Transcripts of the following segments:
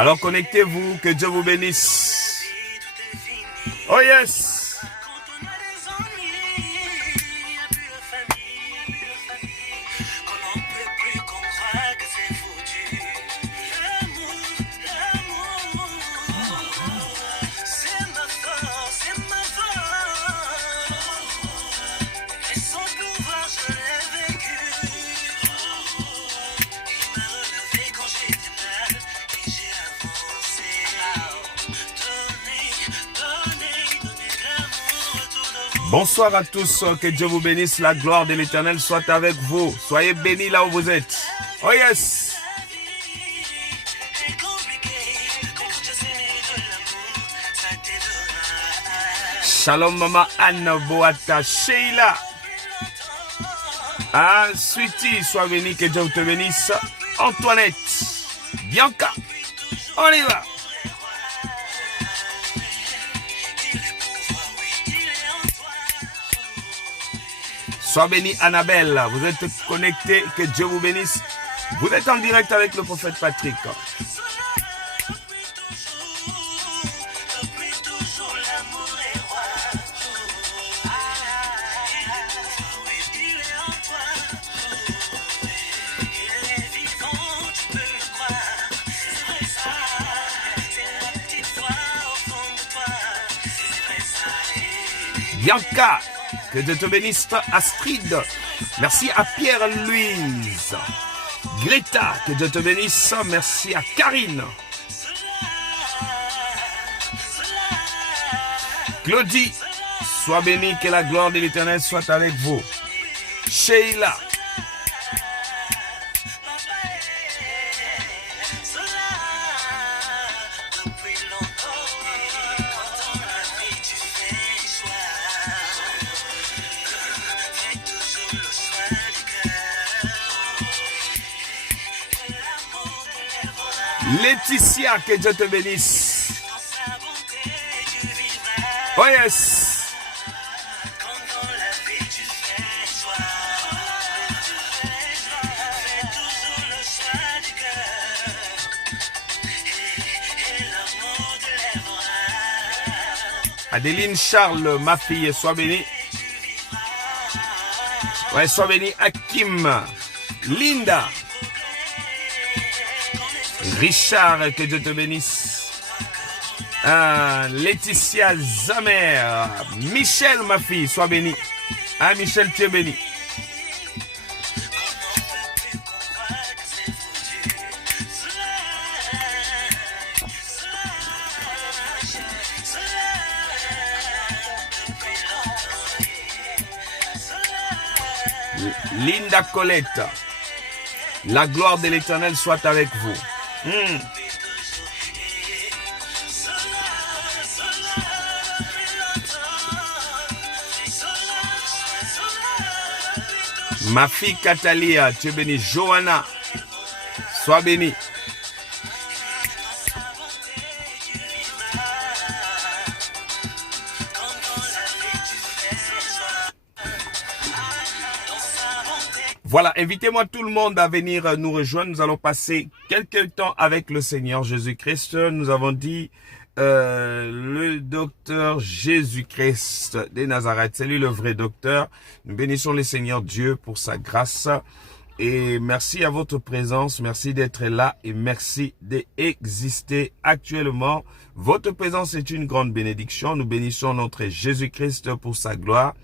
Alors connectez-vous, que Dieu vous bénisse. Oh yes. Bonsoir à tous, que Dieu vous bénisse, la gloire de l'Éternel soit avec vous. Soyez bénis là où vous êtes. Oh yes! Shalom Mama Anne Boata Sheila. Ah, Sweetie, sois béni, que Dieu te bénisse. Antoinette, Bianca, on y va. Sois béni Annabelle, vous êtes connectés, que Dieu vous bénisse. Vous êtes en direct avec le prophète Patrick. Bianca, que Dieu te bénisse. Astrid, merci à Pierre-Louise. Greta, que Dieu te bénisse. Merci à Karine. Claudie, sois bénie, que la gloire de l'Éternel soit avec vous. Sheila, Laetitia, que Dieu te bénisse. Oh yes. Adeline Charles, ma fille, sois bénie. Ouais, sois bénie. Hakim, Linda, Richard, que Dieu te bénisse. Laetitia Zamer, Michel, ma fille, sois bénie. Michel, tu es béni. Linda Colette, la gloire de l'Éternel soit avec vous. Ma fille Catalia, tu es bénie. Johanna, sois bénie. Voilà, invitez-moi tout le monde à venir nous rejoindre. Nous allons passer quelques temps avec le Seigneur Jésus-Christ. Nous avons dit le docteur Jésus-Christ de Nazareth. C'est lui le vrai docteur. Nous bénissons le Seigneur Dieu pour sa grâce. Et merci à votre présence. Merci d'être là et merci d'exister actuellement. Votre présence est une grande bénédiction. Nous bénissons notre Jésus-Christ pour sa gloire.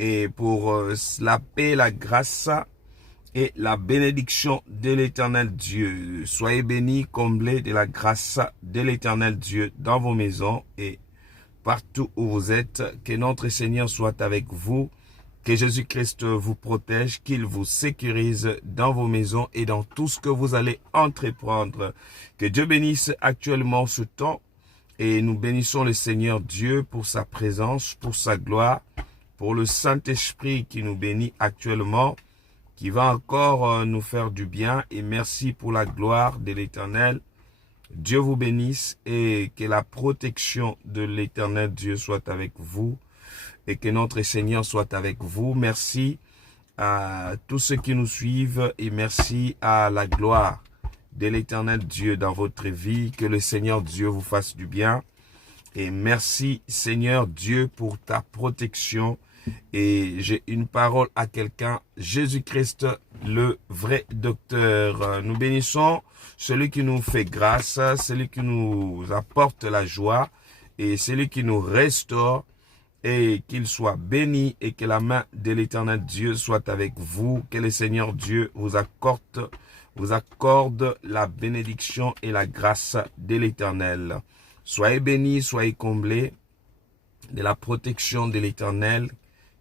Et pour la paix, la grâce et la bénédiction de l'Éternel Dieu. Soyez bénis, comblés de la grâce de l'Éternel Dieu dans vos maisons et partout où vous êtes. Que notre Seigneur soit avec vous. Que Jésus-Christ vous protège, qu'il vous sécurise dans vos maisons et dans tout ce que vous allez entreprendre. Que Dieu bénisse actuellement ce temps et nous bénissons le Seigneur Dieu pour sa présence, pour sa gloire, pour le Saint-Esprit qui nous bénit actuellement, qui va encore nous faire du bien. Et merci pour la gloire de l'Éternel. Dieu vous bénisse et que la protection de l'Éternel Dieu soit avec vous et que notre Seigneur soit avec vous. Merci à tous ceux qui nous suivent et merci à la gloire de l'Éternel Dieu dans votre vie. Que le Seigneur Dieu vous fasse du bien. Et merci Seigneur Dieu pour ta protection. Et j'ai une parole à quelqu'un, Jésus-Christ, le vrai docteur. Nous bénissons celui qui nous fait grâce, celui qui nous apporte la joie et celui qui nous restaure. Et qu'il soit béni et que la main de l'Éternel Dieu soit avec vous. Que le Seigneur Dieu vous accorde la bénédiction et la grâce de l'Éternel. Soyez bénis, soyez comblés de la protection de l'Éternel.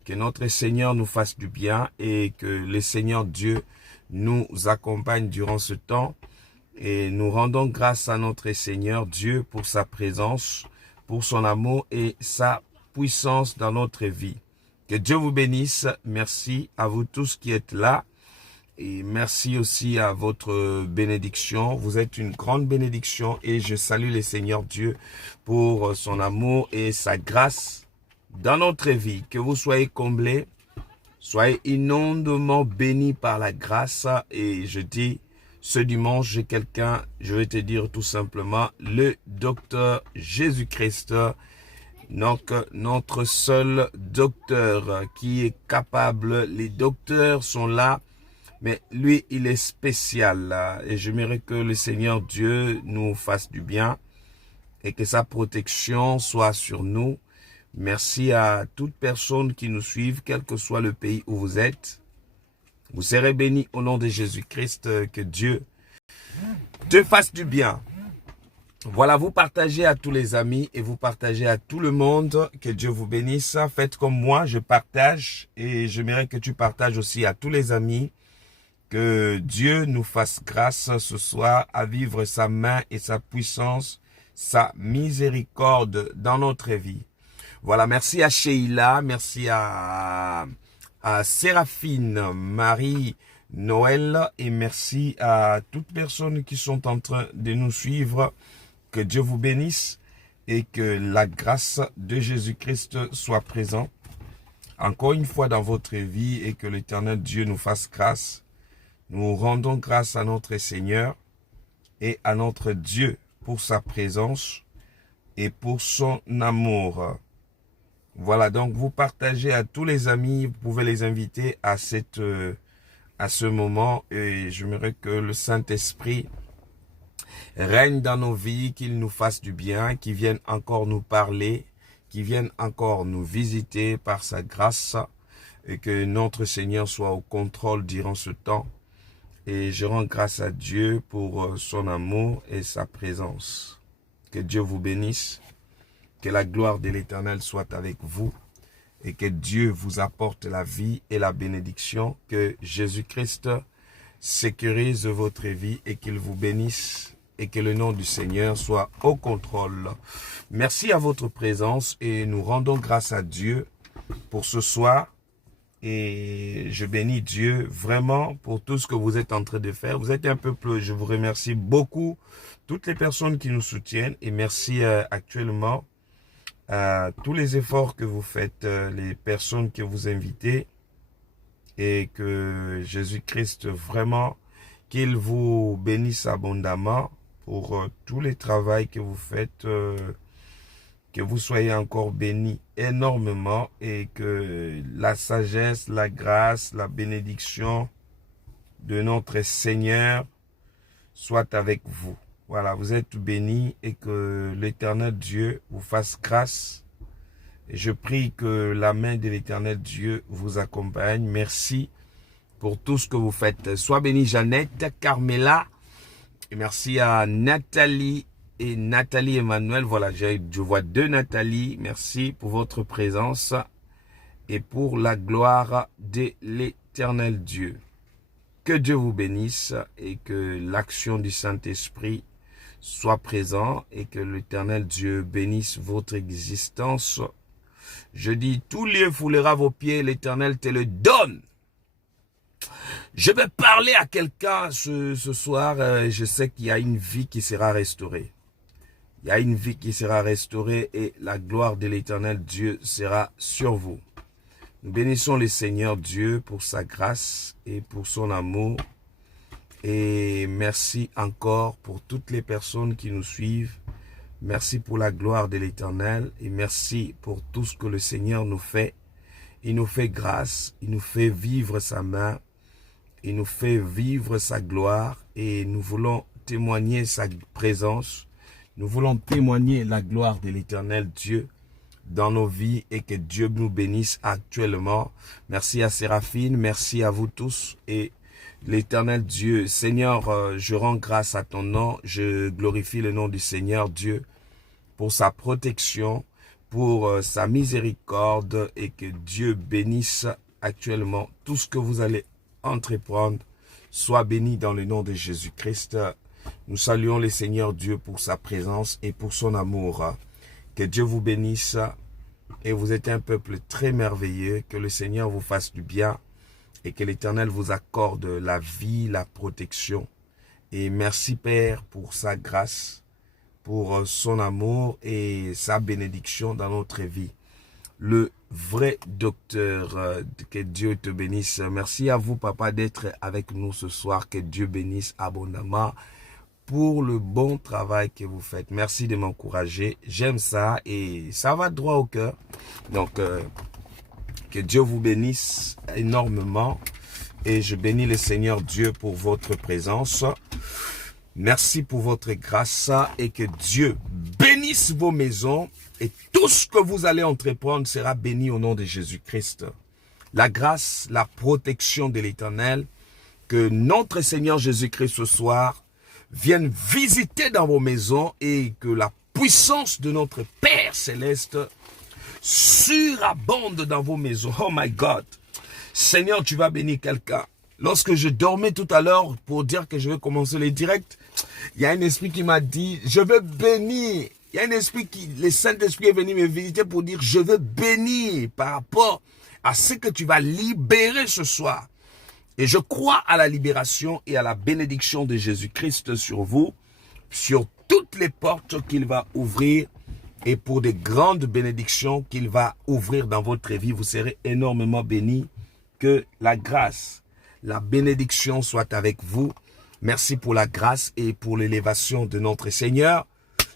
Que notre Seigneur nous fasse du bien et que le Seigneur Dieu nous accompagne durant ce temps. Et nous rendons grâce à notre Seigneur Dieu pour sa présence, pour son amour et sa puissance dans notre vie. Que Dieu vous bénisse. Merci à vous tous qui êtes là. Et merci aussi à votre bénédiction. Vous êtes une grande bénédiction et je salue le Seigneur Dieu pour son amour et sa grâce dans notre vie. Que vous soyez comblés, soyez inondamment bénis par la grâce. Et je dis, ce dimanche, j'ai quelqu'un, je vais te dire tout simplement, le docteur Jésus-Christ. Donc, notre seul docteur qui est capable, les docteurs sont là, mais lui, il est spécial. Et j'aimerais que le Seigneur Dieu nous fasse du bien et que sa protection soit sur nous. Merci à toute personne qui nous suit, quel que soit le pays où vous êtes. Vous serez bénis au nom de Jésus-Christ, que Dieu te fasse du bien. Voilà, vous partagez à tous les amis et vous partagez à tout le monde. Que Dieu vous bénisse. Faites comme moi, je partage et j'aimerais que tu partages aussi à tous les amis. Que Dieu nous fasse grâce ce soir à vivre sa main et sa puissance, sa miséricorde dans notre vie. Voilà, merci à Sheila, merci à Séraphine, Marie, Noël et merci à toutes personnes qui sont en train de nous suivre. Que Dieu vous bénisse et que la grâce de Jésus-Christ soit présente encore une fois dans votre vie et que l'Éternel Dieu nous fasse grâce. Nous rendons grâce à notre Seigneur et à notre Dieu pour sa présence et pour son amour. Voilà, donc vous partagez à tous les amis, vous pouvez les inviter à ce moment et j'aimerais que le Saint-Esprit règne dans nos vies, qu'il nous fasse du bien, qu'il vienne encore nous parler, qu'il vienne encore nous visiter par sa grâce et que notre Seigneur soit au contrôle durant ce temps. Et je rends grâce à Dieu pour son amour et sa présence. Que Dieu vous bénisse, que la gloire de l'Éternel soit avec vous et que Dieu vous apporte la vie et la bénédiction. Que Jésus-Christ sécurise votre vie et qu'il vous bénisse. Et que le nom du Seigneur soit au contrôle. Merci à votre présence et nous rendons grâce à Dieu pour ce soir. Et je bénis Dieu vraiment pour tout ce que vous êtes en train de faire. Vous êtes un peuple, je vous remercie beaucoup. Toutes les personnes qui nous soutiennent et merci actuellement à tous les efforts que vous faites, les personnes que vous invitez. Et que Jésus-Christ vraiment, qu'il vous bénisse abondamment. Pour tous les travaux que vous faites, que vous soyez encore bénis énormément et que la sagesse, la grâce, la bénédiction de notre Seigneur soit avec vous. Voilà, vous êtes bénis et que l'Éternel Dieu vous fasse grâce. Et je prie que la main de l'Éternel Dieu vous accompagne. Merci pour tout ce que vous faites. Sois bénie Jeannette, Carmela. Et merci à Nathalie et Nathalie Emmanuel. Voilà, je vois deux Nathalie. Merci pour votre présence et pour la gloire de l'Éternel Dieu. Que Dieu vous bénisse et que l'action du Saint-Esprit soit présent et que l'Éternel Dieu bénisse votre existence. Je dis, tout lieu foulera vos pieds, l'Éternel te le donne. Je vais parler à quelqu'un ce soir. Je sais qu'il y a une vie qui sera restaurée. Il y a une vie qui sera restaurée et la gloire de l'Éternel Dieu sera sur vous. Nous bénissons le Seigneur Dieu pour sa grâce et pour son amour. Et Et merci encore pour toutes les personnes qui nous suivent. Merci pour la gloire de l'Éternel et merci pour tout ce que le Seigneur nous fait. Il nous fait grâce, il nous fait vivre sa main, il nous fait vivre sa gloire et nous voulons témoigner sa présence. Nous voulons témoigner la gloire de l'Éternel Dieu dans nos vies et que Dieu nous bénisse actuellement. Merci à Séraphine, merci à vous tous et l'Éternel Dieu. Seigneur, je rends grâce à ton nom, je glorifie le nom du Seigneur Dieu pour sa protection, pour sa miséricorde et que Dieu bénisse actuellement tout ce que vous allez entreprendre. Soit béni dans le nom de Jésus-Christ. Nous saluons le Seigneur Dieu pour sa présence et pour son amour. Que Dieu vous bénisse et vous êtes un peuple très merveilleux. Que le Seigneur vous fasse du bien et que l'Éternel vous accorde la vie, la protection. Et merci Père pour sa grâce, pour son amour et sa bénédiction dans notre vie. Le vrai docteur, que Dieu te bénisse. Merci à vous Papa d'être avec nous ce soir. Que Dieu bénisse abondamment pour le bon travail que vous faites. Merci de m'encourager. J'aime ça et ça va droit au cœur. Donc, que Dieu vous bénisse énormément. Et je bénis le Seigneur Dieu pour votre présence. Merci pour votre grâce et que Dieu bénisse vos maisons. Et tout ce que vous allez entreprendre sera béni au nom de Jésus-Christ. La grâce, la protection de l'Éternel, que notre Seigneur Jésus-Christ ce soir vienne visiter dans vos maisons et que la puissance de notre Père Céleste surabonde dans vos maisons. Oh my God! Seigneur, tu vas bénir quelqu'un. Lorsque je dormais tout à l'heure pour dire que je vais commencer les directs, il y a un esprit qui m'a dit, je veux bénir. Il y a un esprit le Saint-Esprit est venu me visiter pour dire, je veux bénir par rapport à ce que tu vas libérer ce soir. Et je crois à la libération et à la bénédiction de Jésus-Christ sur vous, sur toutes les portes qu'il va ouvrir et pour des grandes bénédictions qu'il va ouvrir dans votre vie. Vous serez énormément bénis. Que la grâce, la bénédiction soit avec vous. Merci pour la grâce et pour l'élévation de notre Seigneur.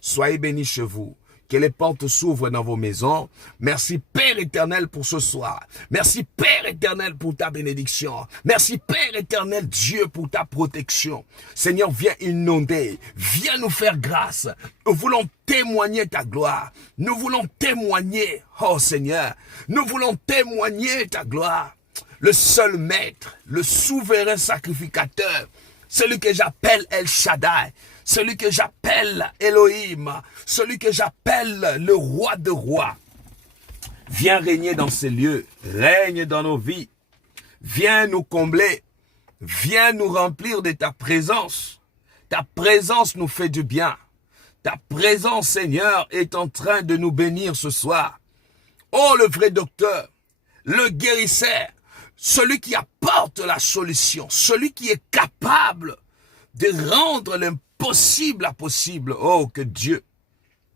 Soyez bénis chez vous. Que les portes s'ouvrent dans vos maisons. Merci Père éternel pour ce soir. Merci Père éternel pour ta bénédiction. Merci Père éternel Dieu pour ta protection. Seigneur, viens inonder. Viens nous faire grâce. Nous voulons témoigner ta gloire. Nous voulons témoigner, oh Seigneur. Nous voulons témoigner ta gloire. Le seul maître, le souverain sacrificateur, celui que j'appelle El Shaddai, celui que j'appelle Elohim, celui que j'appelle le roi de rois. Viens régner dans ces lieux, règne dans nos vies. Viens nous combler, viens nous remplir de ta présence. Ta présence nous fait du bien. Ta présence, Seigneur, est en train de nous bénir ce soir. Oh, le vrai docteur, le guérisseur, celui qui apporte la solution, celui qui est capable de rendre l'impossible à possible. Oh, que Dieu,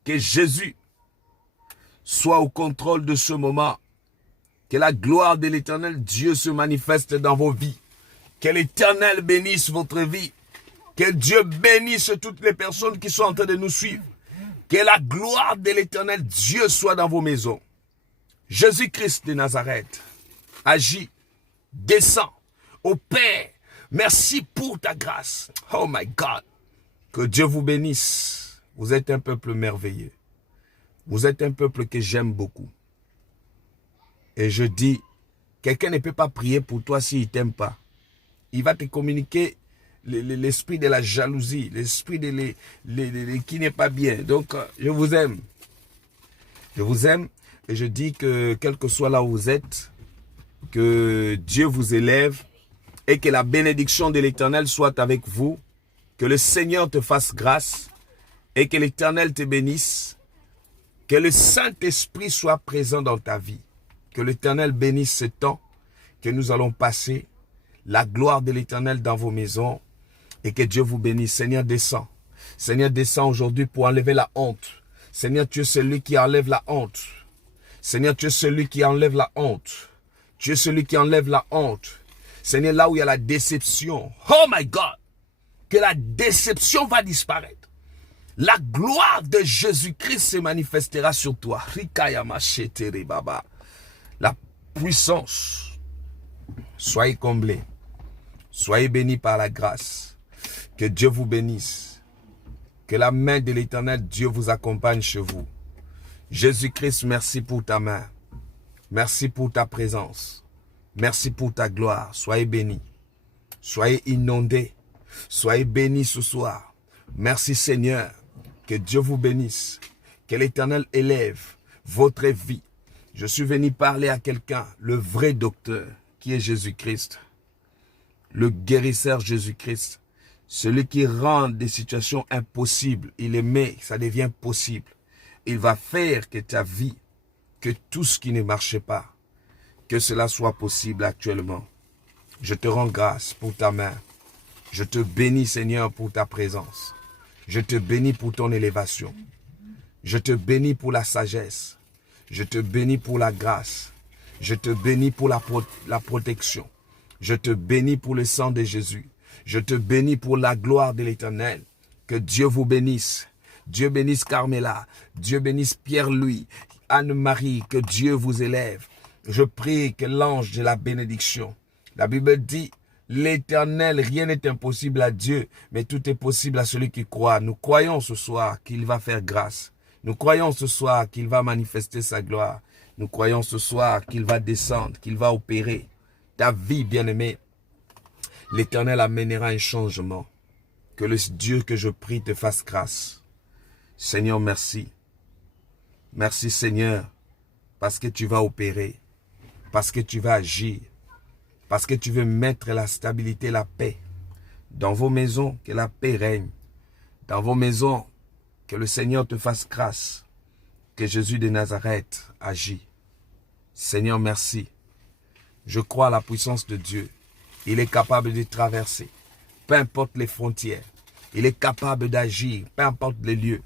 que Jésus soit au contrôle de ce moment. Que la gloire de l'Éternel Dieu se manifeste dans vos vies. Que l'Éternel bénisse votre vie. Que Dieu bénisse toutes les personnes qui sont en train de nous suivre. Que la gloire de l'Éternel Dieu soit dans vos maisons. Jésus-Christ de Nazareth agit. Descends au Père. Merci pour ta grâce. Oh my God. Que Dieu vous bénisse. Vous êtes un peuple merveilleux. Vous êtes un peuple que j'aime beaucoup. Et je dis, quelqu'un ne peut pas prier pour toi s'il ne t'aime pas. Il va te communiquer l'esprit de la jalousie, l'esprit qui n'est pas bien. Donc, je vous aime. Je vous aime et je dis que quel que soit là où vous êtes, que Dieu vous élève et que la bénédiction de l'Éternel soit avec vous. Que le Seigneur te fasse grâce et que l'Éternel te bénisse. Que le Saint-Esprit soit présent dans ta vie. Que l'Éternel bénisse ce temps que nous allons passer. La gloire de l'Éternel dans vos maisons et que Dieu vous bénisse. Seigneur, descends. Seigneur, descends aujourd'hui pour enlever la honte. Seigneur, tu es celui qui enlève la honte. Seigneur, tu es celui qui enlève la honte. Tu es celui qui enlève la honte. Seigneur, là où il y a la déception. Oh my God. que la déception va disparaître. La gloire de Jésus-Christ se manifestera sur toi. La puissance. Soyez comblés. Soyez bénis par la grâce. Que Dieu vous bénisse. Que la main de l'Éternel Dieu vous accompagne chez vous. Jésus-Christ, merci pour ta main. Merci pour ta présence. Merci pour ta gloire. Soyez bénis. Soyez inondés. Soyez bénis ce soir. Merci Seigneur. Que Dieu vous bénisse. Que l'Éternel élève votre vie. Je suis venu parler à quelqu'un, le vrai docteur, qui est Jésus-Christ. Le guérisseur Jésus-Christ. Celui qui rend des situations impossibles. Il les met, ça devient possible. Il va faire que ta vie, que tout ce qui ne marchait pas, que cela soit possible actuellement. Je te rends grâce pour ta main. Je te bénis, Seigneur, pour ta présence. Je te bénis pour ton élévation. Je te bénis pour la sagesse. Je te bénis pour la grâce. Je te bénis pour la protection. Je te bénis pour le sang de Jésus. Je te bénis pour la gloire de l'Éternel. Que Dieu vous bénisse. Dieu bénisse Carmela. Dieu bénisse Pierre-Louis, Anne-Marie. Que Dieu vous élève. Je prie que l'ange de la bénédiction. La Bible dit, l'Éternel, rien n'est impossible à Dieu, mais tout est possible à celui qui croit. Nous croyons ce soir qu'il va faire grâce. Nous croyons ce soir qu'il va manifester sa gloire. Nous croyons ce soir qu'il va descendre, qu'il va opérer. Ta vie, bien-aimée, l'Éternel amènera un changement. Que le Dieu que je prie te fasse grâce. Seigneur, merci. Merci Seigneur, parce que tu vas opérer, parce que tu vas agir, parce que tu veux mettre la stabilité, la paix. Dans vos maisons, que la paix règne. Dans vos maisons, que le Seigneur te fasse grâce. Que Jésus de Nazareth agit. Seigneur, merci. Je crois à la puissance de Dieu. Il est capable de traverser, peu importe les frontières. Il est capable d'agir, peu importe les lieux.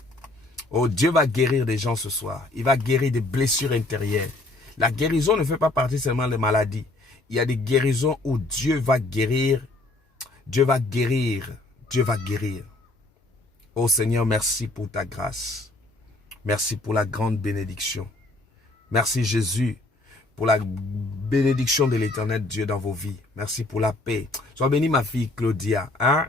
Oh, Dieu va guérir des gens ce soir. Il va guérir des blessures intérieures. La guérison ne fait pas partie seulement des maladies. Il y a des guérisons où Dieu va guérir. Dieu va guérir. Dieu va guérir. Oh Seigneur, merci pour ta grâce. Merci pour la grande bénédiction. Merci Jésus pour la bénédiction de l'Éternel Dieu dans vos vies. Merci pour la paix. Sois bénie ma fille Claudia. Hein?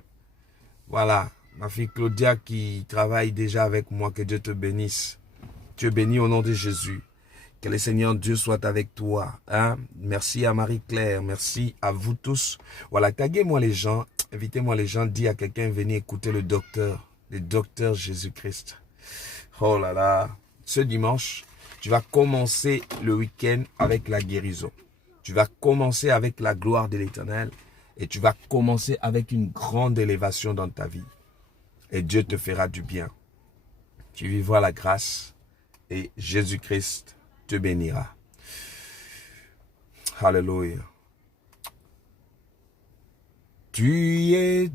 Voilà, ma fille Claudia qui travaille déjà avec moi. Que Dieu te bénisse. Tu es bénie au nom de Jésus. Que le Seigneur Dieu soit avec toi. Hein? Merci à Marie-Claire. Merci à vous tous. Voilà, taguez-moi les gens. Invitez-moi les gens. Dis à quelqu'un, venez écouter le docteur Jésus-Christ. Oh là là. Ce dimanche, tu vas commencer le week-end avec la guérison. Tu vas commencer avec la gloire de l'Éternel. Et tu vas commencer avec une grande élévation dans ta vie. Et Dieu te fera du bien. Tu vivras la grâce. Et Jésus-Christ te bénira. Alléluia. Tu es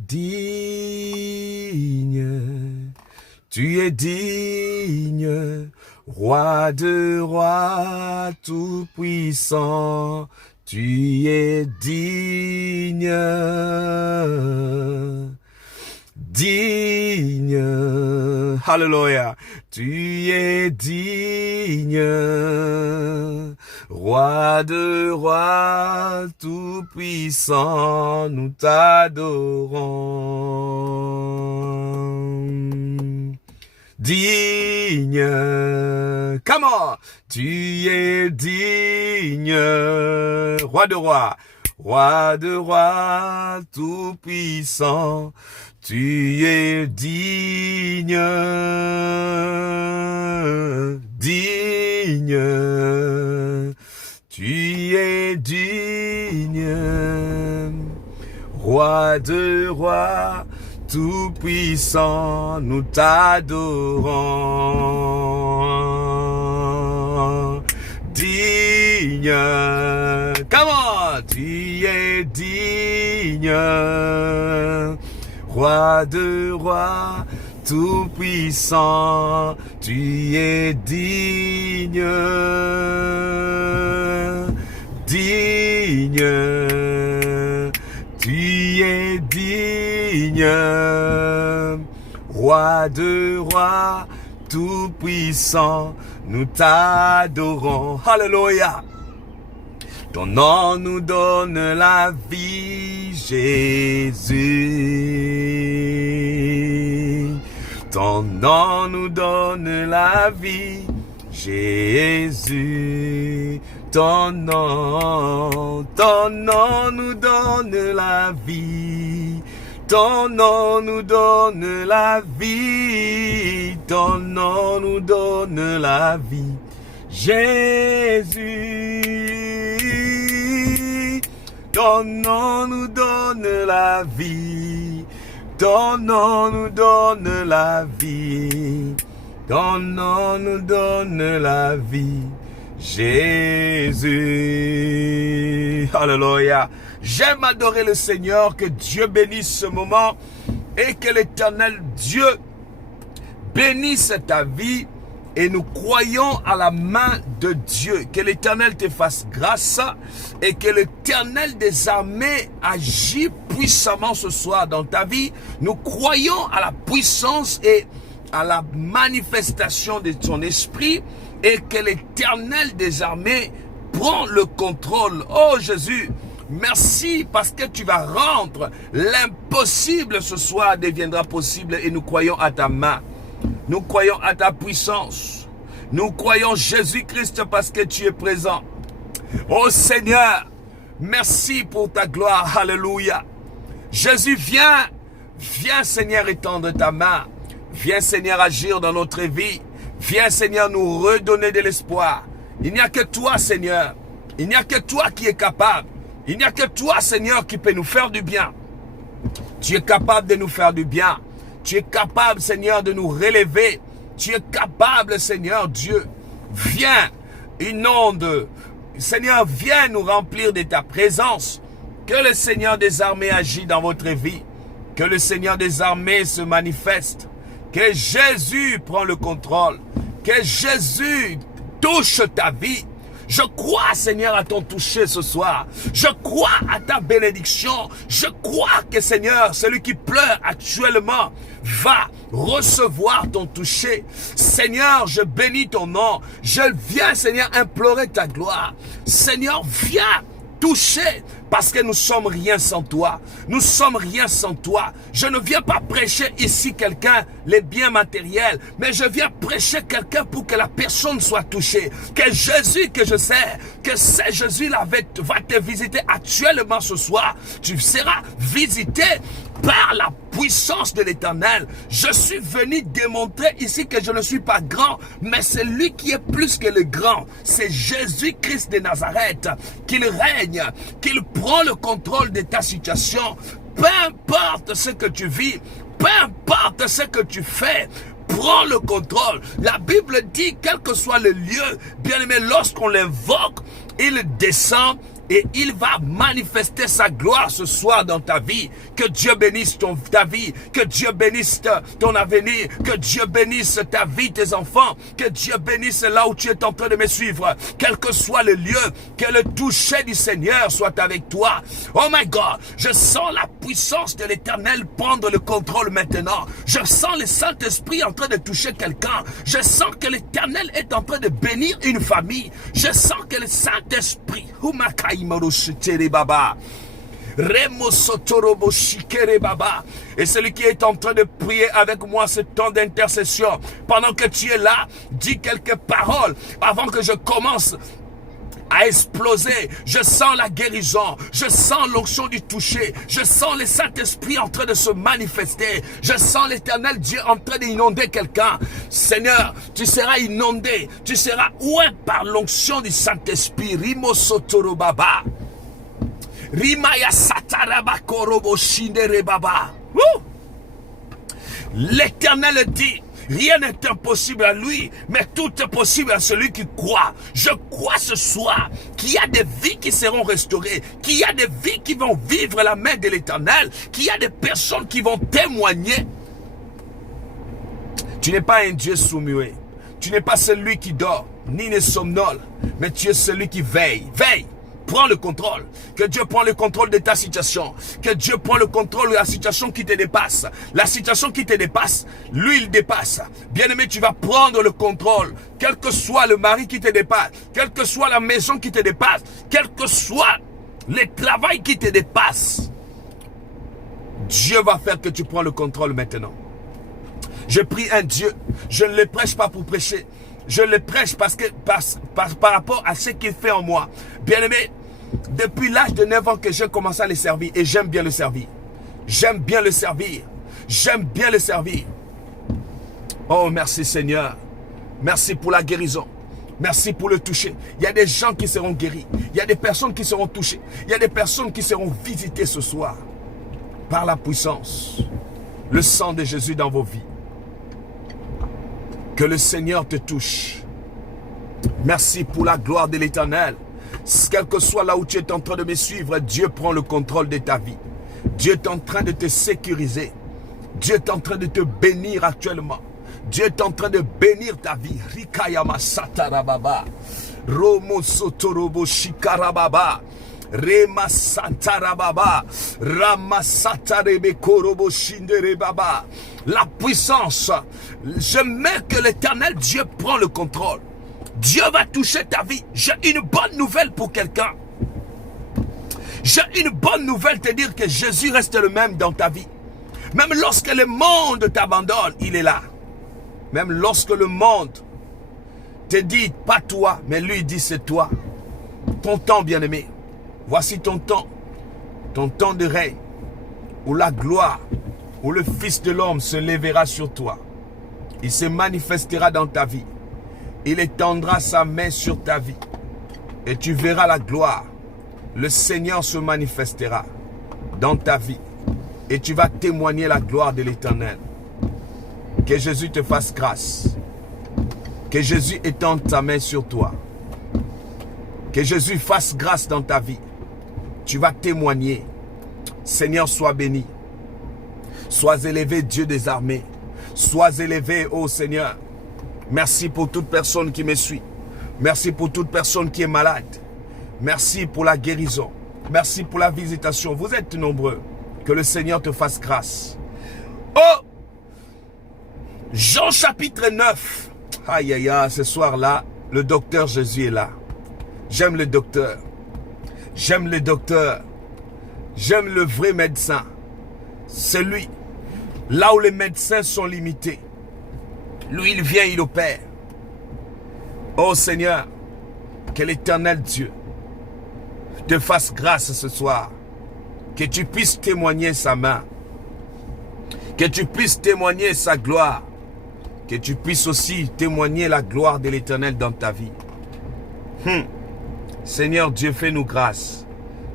digne, roi de rois tout-puissant, tu es digne, alléluia, tu es digne, roi de rois tout-puissant, nous t'adorons. Digne, comment? Tu es digne, roi de rois tout-puissant, tu es digne, tu es digne, roi de rois tout-puissant, nous t'adorons. Digne, comment? Tu es digne, roi de rois tout-puissant, tu es digne, tu es digne. digne, roi de rois, tout-puissant, nous t'adorons. Alléluia. Ton nom nous donne la vie, Jésus. Ton nom nous donne la vie, Jésus. Ton nom nous donne la vie. Ton nom nous donne la vie. Ton nom nous donne la vie, Jésus. Ton nom nous donne la vie. Ton nom nous donne la vie. Ton nom nous donne la vie, Jésus. Alléluia. J'aime adorer le Seigneur. Que Dieu bénisse ce moment et que l'Éternel Dieu bénisse ta vie. Et nous croyons à la main de Dieu. Que l'Éternel te fasse grâce et que l'Éternel des armées agit puissamment ce soir dans ta vie. Nous croyons à la puissance et à la manifestation de ton esprit et que l'Éternel des armées prend le contrôle. Oh Jésus, merci parce que tu vas rendre l'impossible ce soir deviendra possible et nous croyons à ta main. Nous croyons à ta puissance. Nous croyons Jésus-Christ parce que tu es présent. Oh Seigneur, merci pour ta gloire. Alléluia. Jésus, viens. Viens Seigneur étendre ta main. Viens Seigneur agir dans notre vie. Viens Seigneur nous redonner de l'espoir. Il n'y a que toi Seigneur. Il n'y a que toi qui es capable. Il n'y a que toi Seigneur qui peut nous faire du bien. Tu es capable de nous faire du bien. Tu es capable, Seigneur, de nous relever. Tu es capable, Seigneur Dieu. Viens, inonde. Seigneur, viens nous remplir de ta présence. Que le Seigneur des armées agisse dans votre vie. Que le Seigneur des armées se manifeste. Que Jésus prend le contrôle. Que Jésus touche ta vie. Je crois, Seigneur, à ton toucher ce soir. Je crois à ta bénédiction. Je crois que, Seigneur, celui qui pleure actuellement va recevoir ton toucher. Seigneur, je bénis ton nom. Je viens, Seigneur, implorer ta gloire. Seigneur, viens toucher. Parce que nous sommes rien sans toi. Nous sommes rien sans toi. Je ne viens pas prêcher ici quelqu'un les biens matériels, mais je viens prêcher quelqu'un pour que la personne soit touchée. Que Jésus, que je sais, que c'est Jésus-là va te visiter actuellement ce soir. Tu seras visité par la puissance de l'Éternel. Je suis venu démontrer ici que je ne suis pas grand, mais c'est lui qui est plus que le grand. C'est Jésus-Christ de Nazareth. Qu'il règne, qu'il prend le contrôle de ta situation. Peu importe ce que tu vis, peu importe ce que tu fais, prends le contrôle. La Bible dit, quel que soit le lieu, bien aimé, lorsqu'on l'invoque, il descend et il va manifester sa gloire ce soir dans ta vie. Que Dieu bénisse ta vie. Que Dieu bénisse ton avenir. Que Dieu bénisse ta vie, tes enfants. Que Dieu bénisse là où tu es en train de me suivre. Quel que soit le lieu, que le toucher du Seigneur soit avec toi. Oh my God, je sens la puissance de l'Éternel prendre le contrôle maintenant. Je sens le Saint-Esprit en train de toucher quelqu'un. Je sens que l'Éternel est en train de bénir une famille. Je sens que le Saint-Esprit, et celui qui est en train de prier avec moi ce temps d'intercession, pendant que tu es là, dis quelques paroles avant que je commence à exploser. Je sens la guérison, je sens l'onction du toucher, je sens le Saint-Esprit en train de se manifester, je sens l'Éternel Dieu en train d'inonder quelqu'un. Seigneur, tu seras inondé, tu seras oué par l'onction du Saint-Esprit. Rimo Sotoro Baba, Rimaya Sataraba Korobo Shindere Baba. L'Éternel dit, rien n'est impossible à lui, mais tout est possible à celui qui croit. Je crois ce soir qu'il y a des vies qui seront restaurées, qu'il y a des vies qui vont vivre la main de l'Éternel, qu'il y a des personnes qui vont témoigner. Tu n'es pas un Dieu sourd-muet. Tu n'es pas celui qui dort, ni ne somnole, mais tu es celui qui veille. Veille, prend le contrôle. Que Dieu prend le contrôle de ta situation. Que Dieu prend le contrôle de la situation qui te dépasse. La situation qui te dépasse, lui il dépasse. Bien-aimé, tu vas prendre le contrôle. Quel que soit le mari qui te dépasse, quelle que soit la maison qui te dépasse, quel que soit le travail qui te dépasse, Dieu va faire que tu prends le contrôle maintenant. Je prie un Dieu, je ne le prêche pas pour prêcher. Je le prêche parce que par rapport à ce qu'il fait en moi. Bien-aimé, depuis l'âge de 9 ans que j'ai commencé à le servir et j'aime bien le servir. J'aime bien le servir. J'aime bien le servir. Oh, merci Seigneur. Merci pour la guérison. Merci pour le toucher. Il y a des gens qui seront guéris. Il y a des personnes qui seront touchées. Il y a des personnes qui seront visitées ce soir par la puissance, le sang de Jésus dans vos vies. Que le Seigneur te touche. Merci pour la gloire de l'Éternel. Quel que soit là où tu es en train de me suivre, Dieu prend le contrôle de ta vie. Dieu est en train de te sécuriser. Dieu est en train de te bénir actuellement. Dieu est en train de bénir ta vie. Rikayama satarababa. Romo sotorobo shikarababa. Rema satarababa. Rama satarebe korobo shinderebaba. La puissance. Je mets que l'Éternel Dieu prend le contrôle. Dieu va toucher ta vie. J'ai une bonne nouvelle pour quelqu'un. J'ai une bonne nouvelle, te dire que Jésus reste le même dans ta vie. Même lorsque le monde t'abandonne, il est là. Même lorsque le monde te dit, pas toi, mais lui dit c'est toi. Ton temps, bien-aimé. Voici ton temps de règne, où la gloire, où le Fils de l'homme se lèvera sur toi. Il se manifestera dans ta vie. Il étendra sa main sur ta vie. Et tu verras la gloire. Le Seigneur se manifestera dans ta vie. Et tu vas témoigner la gloire de l'Éternel. Que Jésus te fasse grâce. Que Jésus étende sa main sur toi. Que Jésus fasse grâce dans ta vie. Tu vas témoigner. Seigneur, sois béni. Sois élevé, Dieu des armées. Sois élevé, ô Seigneur. Merci pour toute personne qui me suit. Merci pour toute personne qui est malade. Merci pour la guérison. Merci pour la visitation. Vous êtes nombreux. Que le Seigneur te fasse grâce. Oh! Jean chapitre 9. Aïe, aïe, aïe, ce soir-là, le docteur Jésus est là. J'aime le docteur. J'aime le docteur. J'aime le vrai médecin. C'est lui. Là où les médecins sont limités. Lui, il vient, il opère. Oh Seigneur, que l'Éternel Dieu te fasse grâce ce soir. Que tu puisses témoigner sa main. Que tu puisses témoigner sa gloire. Que tu puisses aussi témoigner la gloire de l'Éternel dans ta vie. Seigneur Dieu, fais-nous grâce.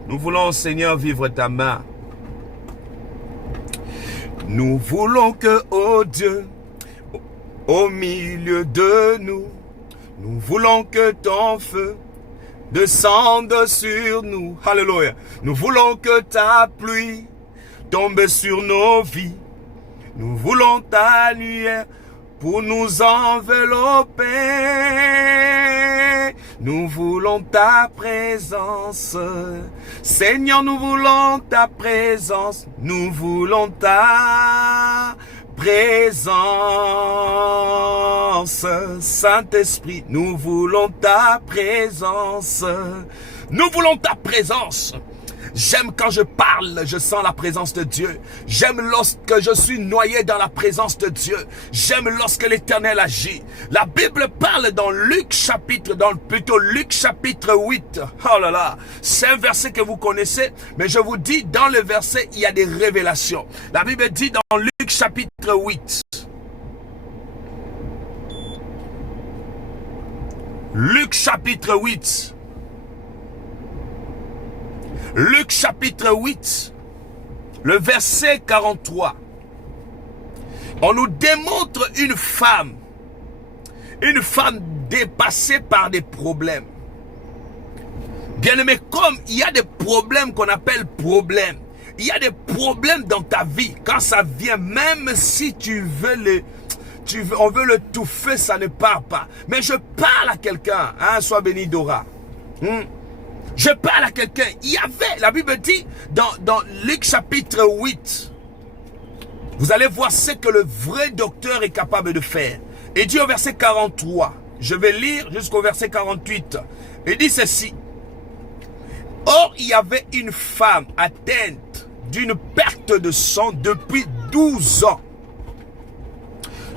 Nous voulons, Seigneur, vivre ta main. Nous voulons que, oh Dieu, au milieu de nous, nous voulons que ton feu descende sur nous. Alléluia. Nous voulons que ta pluie tombe sur nos vies. Nous voulons ta lumière pour nous envelopper. Nous voulons ta présence. Seigneur, nous voulons ta présence. Nous voulons ta présence. Saint-Esprit, nous voulons ta présence. Nous voulons ta présence. J'aime quand je parle, je sens la présence de Dieu. J'aime lorsque je suis noyé dans la présence de Dieu. J'aime lorsque l'Éternel agit. La Bible parle dans Luc chapitre 8. Oh là là, c'est un verset que vous connaissez, mais je vous dis, dans le verset, il y a des révélations. La Bible dit dans Luc chapitre 8. Luc chapitre 8. Luc chapitre 8, le verset 43. On nous démontre une femme dépassée par des problèmes. Bien-aimé, comme il y a des problèmes qu'on appelle problèmes, il y a des problèmes dans ta vie. Quand ça vient, même si on veut le touffer, ça ne part pas. Mais je parle à quelqu'un, hein, sois béni Dora. Je parle à quelqu'un. Il y avait, la Bible dit, dans Luc chapitre 8, vous allez voir ce que le vrai docteur est capable de faire. Et dit au verset 43, je vais lire jusqu'au verset 48. Il dit ceci. Or, il y avait une femme atteinte d'une perte de sang depuis 12 ans.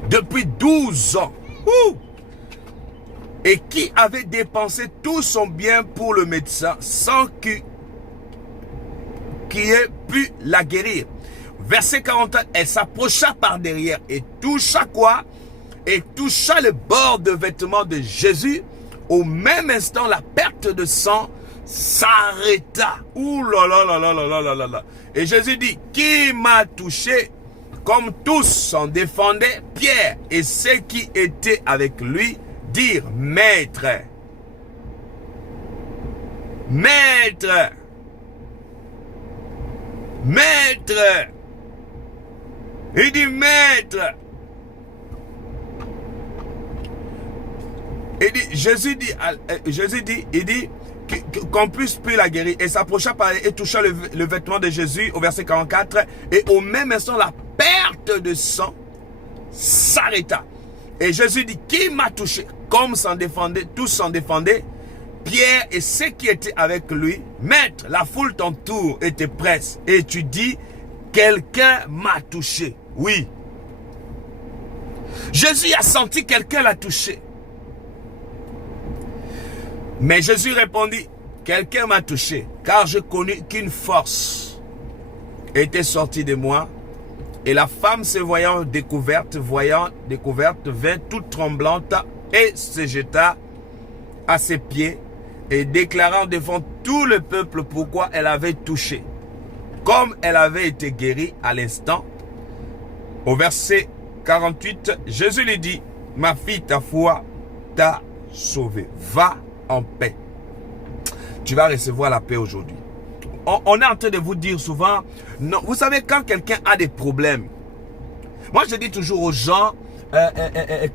Depuis 12 ans. Ouh! Et qui avait dépensé tout son bien pour le médecin sans qui ait pu la guérir. Verset 41, elle s'approcha par derrière et toucha quoi? Et toucha le bord de vêtements de Jésus. Au même instant, la perte de sang s'arrêta. Ouh là là là là là là là là. Et Jésus dit, qui m'a touché? Comme tous s'en défendaient, Pierre et ceux qui étaient avec lui dirent, Maître, Maître, Maître. Il dit, Maître. Jésus dit, il dit qu'on puisse plus la guérir. Et s'approcha et toucha le vêtement de Jésus au verset 44. Et au même instant, la perte de sang s'arrêta. Et Jésus dit, qui m'a touché? Comme s'en défendait, tous s'en défendaient, Pierre et ceux qui étaient avec lui, Maître, la foule t'entoure et te presse. Et tu dis, quelqu'un m'a touché. Oui. Jésus a senti quelqu'un l'a touché. Mais Jésus répondit, quelqu'un m'a touché, car je connus qu'une force était sortie de moi. Et la femme se voyant découverte, vint toute tremblante et se jeta à ses pieds et déclarant devant tout le peuple pourquoi elle avait touché, comme elle avait été guérie à l'instant. Au verset 48, Jésus lui dit, ma fille, ta foi t'a sauvée. Va en paix. Tu vas recevoir la paix aujourd'hui. On est en train de vous dire souvent, non, vous savez, quand quelqu'un a des problèmes, moi je dis toujours aux gens,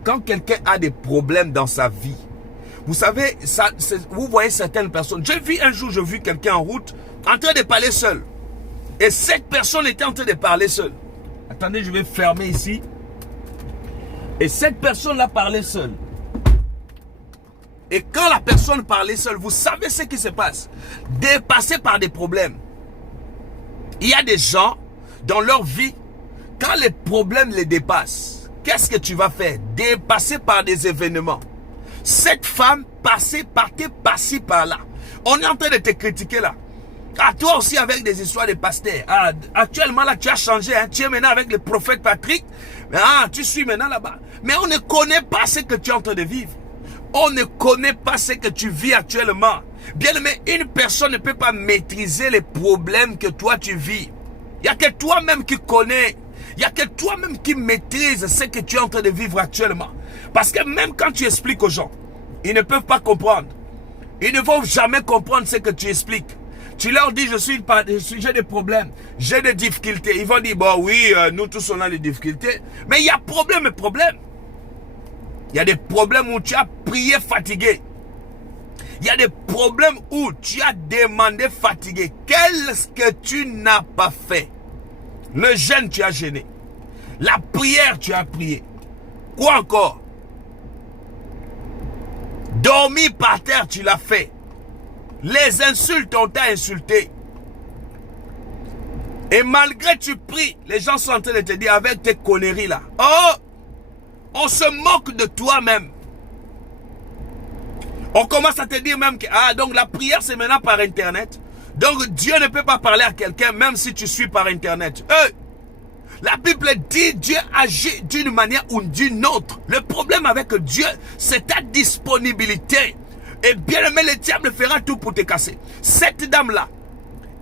quand quelqu'un a des problèmes dans sa vie, vous savez, vous voyez certaines personnes, j'ai vu quelqu'un en route en train de parler seul. Et cette personne était en train de parler seule. Attendez, je vais fermer ici. Et cette personne-là parlait seule. Et quand la personne parlait seule, vous savez ce qui se passe. Dépassé par des problèmes. Il y a des gens, dans leur vie, quand les problèmes les dépassent, qu'est-ce que tu vas faire? Dépasser par des événements. Cette femme partait par-ci, par-là. On est en train de te critiquer là. Ah, toi aussi avec des histoires de pasteurs. Ah, actuellement là, tu as changé. Hein. Tu es maintenant avec le prophète Patrick. Ah, tu suis maintenant là-bas. Mais on ne connaît pas ce que tu es en train de vivre. On ne connaît pas ce que tu vis actuellement. Bien aimé, une personne ne peut pas maîtriser les problèmes que toi tu vis. Il n'y a que toi-même qui connais. Il n'y a que toi-même qui maîtrise ce que tu es en train de vivre actuellement. Parce que même quand tu expliques aux gens, ils ne peuvent pas comprendre. Ils ne vont jamais comprendre ce que tu expliques. Tu leur dis, j'ai des problèmes, j'ai des difficultés. Ils vont dire, bon oui, nous tous on a des difficultés. Mais il y a problème et problème. Il y a des problèmes où tu as prié fatigué. Il y a des problèmes où tu as demandé fatigué. Qu'est-ce que tu n'as pas fait? Le jeûne, tu as jeûné. La prière, tu as prié. Quoi encore? Dormir par terre, tu l'as fait. Les insultes, on t'a insulté. Et malgré tu pries, les gens sont en train de te dire avec tes conneries là. Oh! On se moque de toi-même. On commence à te dire même que donc la prière c'est maintenant par internet. Donc Dieu ne peut pas parler à quelqu'un même si tu suis par internet. La Bible dit Dieu agit d'une manière ou d'une autre. Le problème avec Dieu, c'est ta disponibilité. Et bien aimé, le diable fera tout pour te casser. Cette dame-là,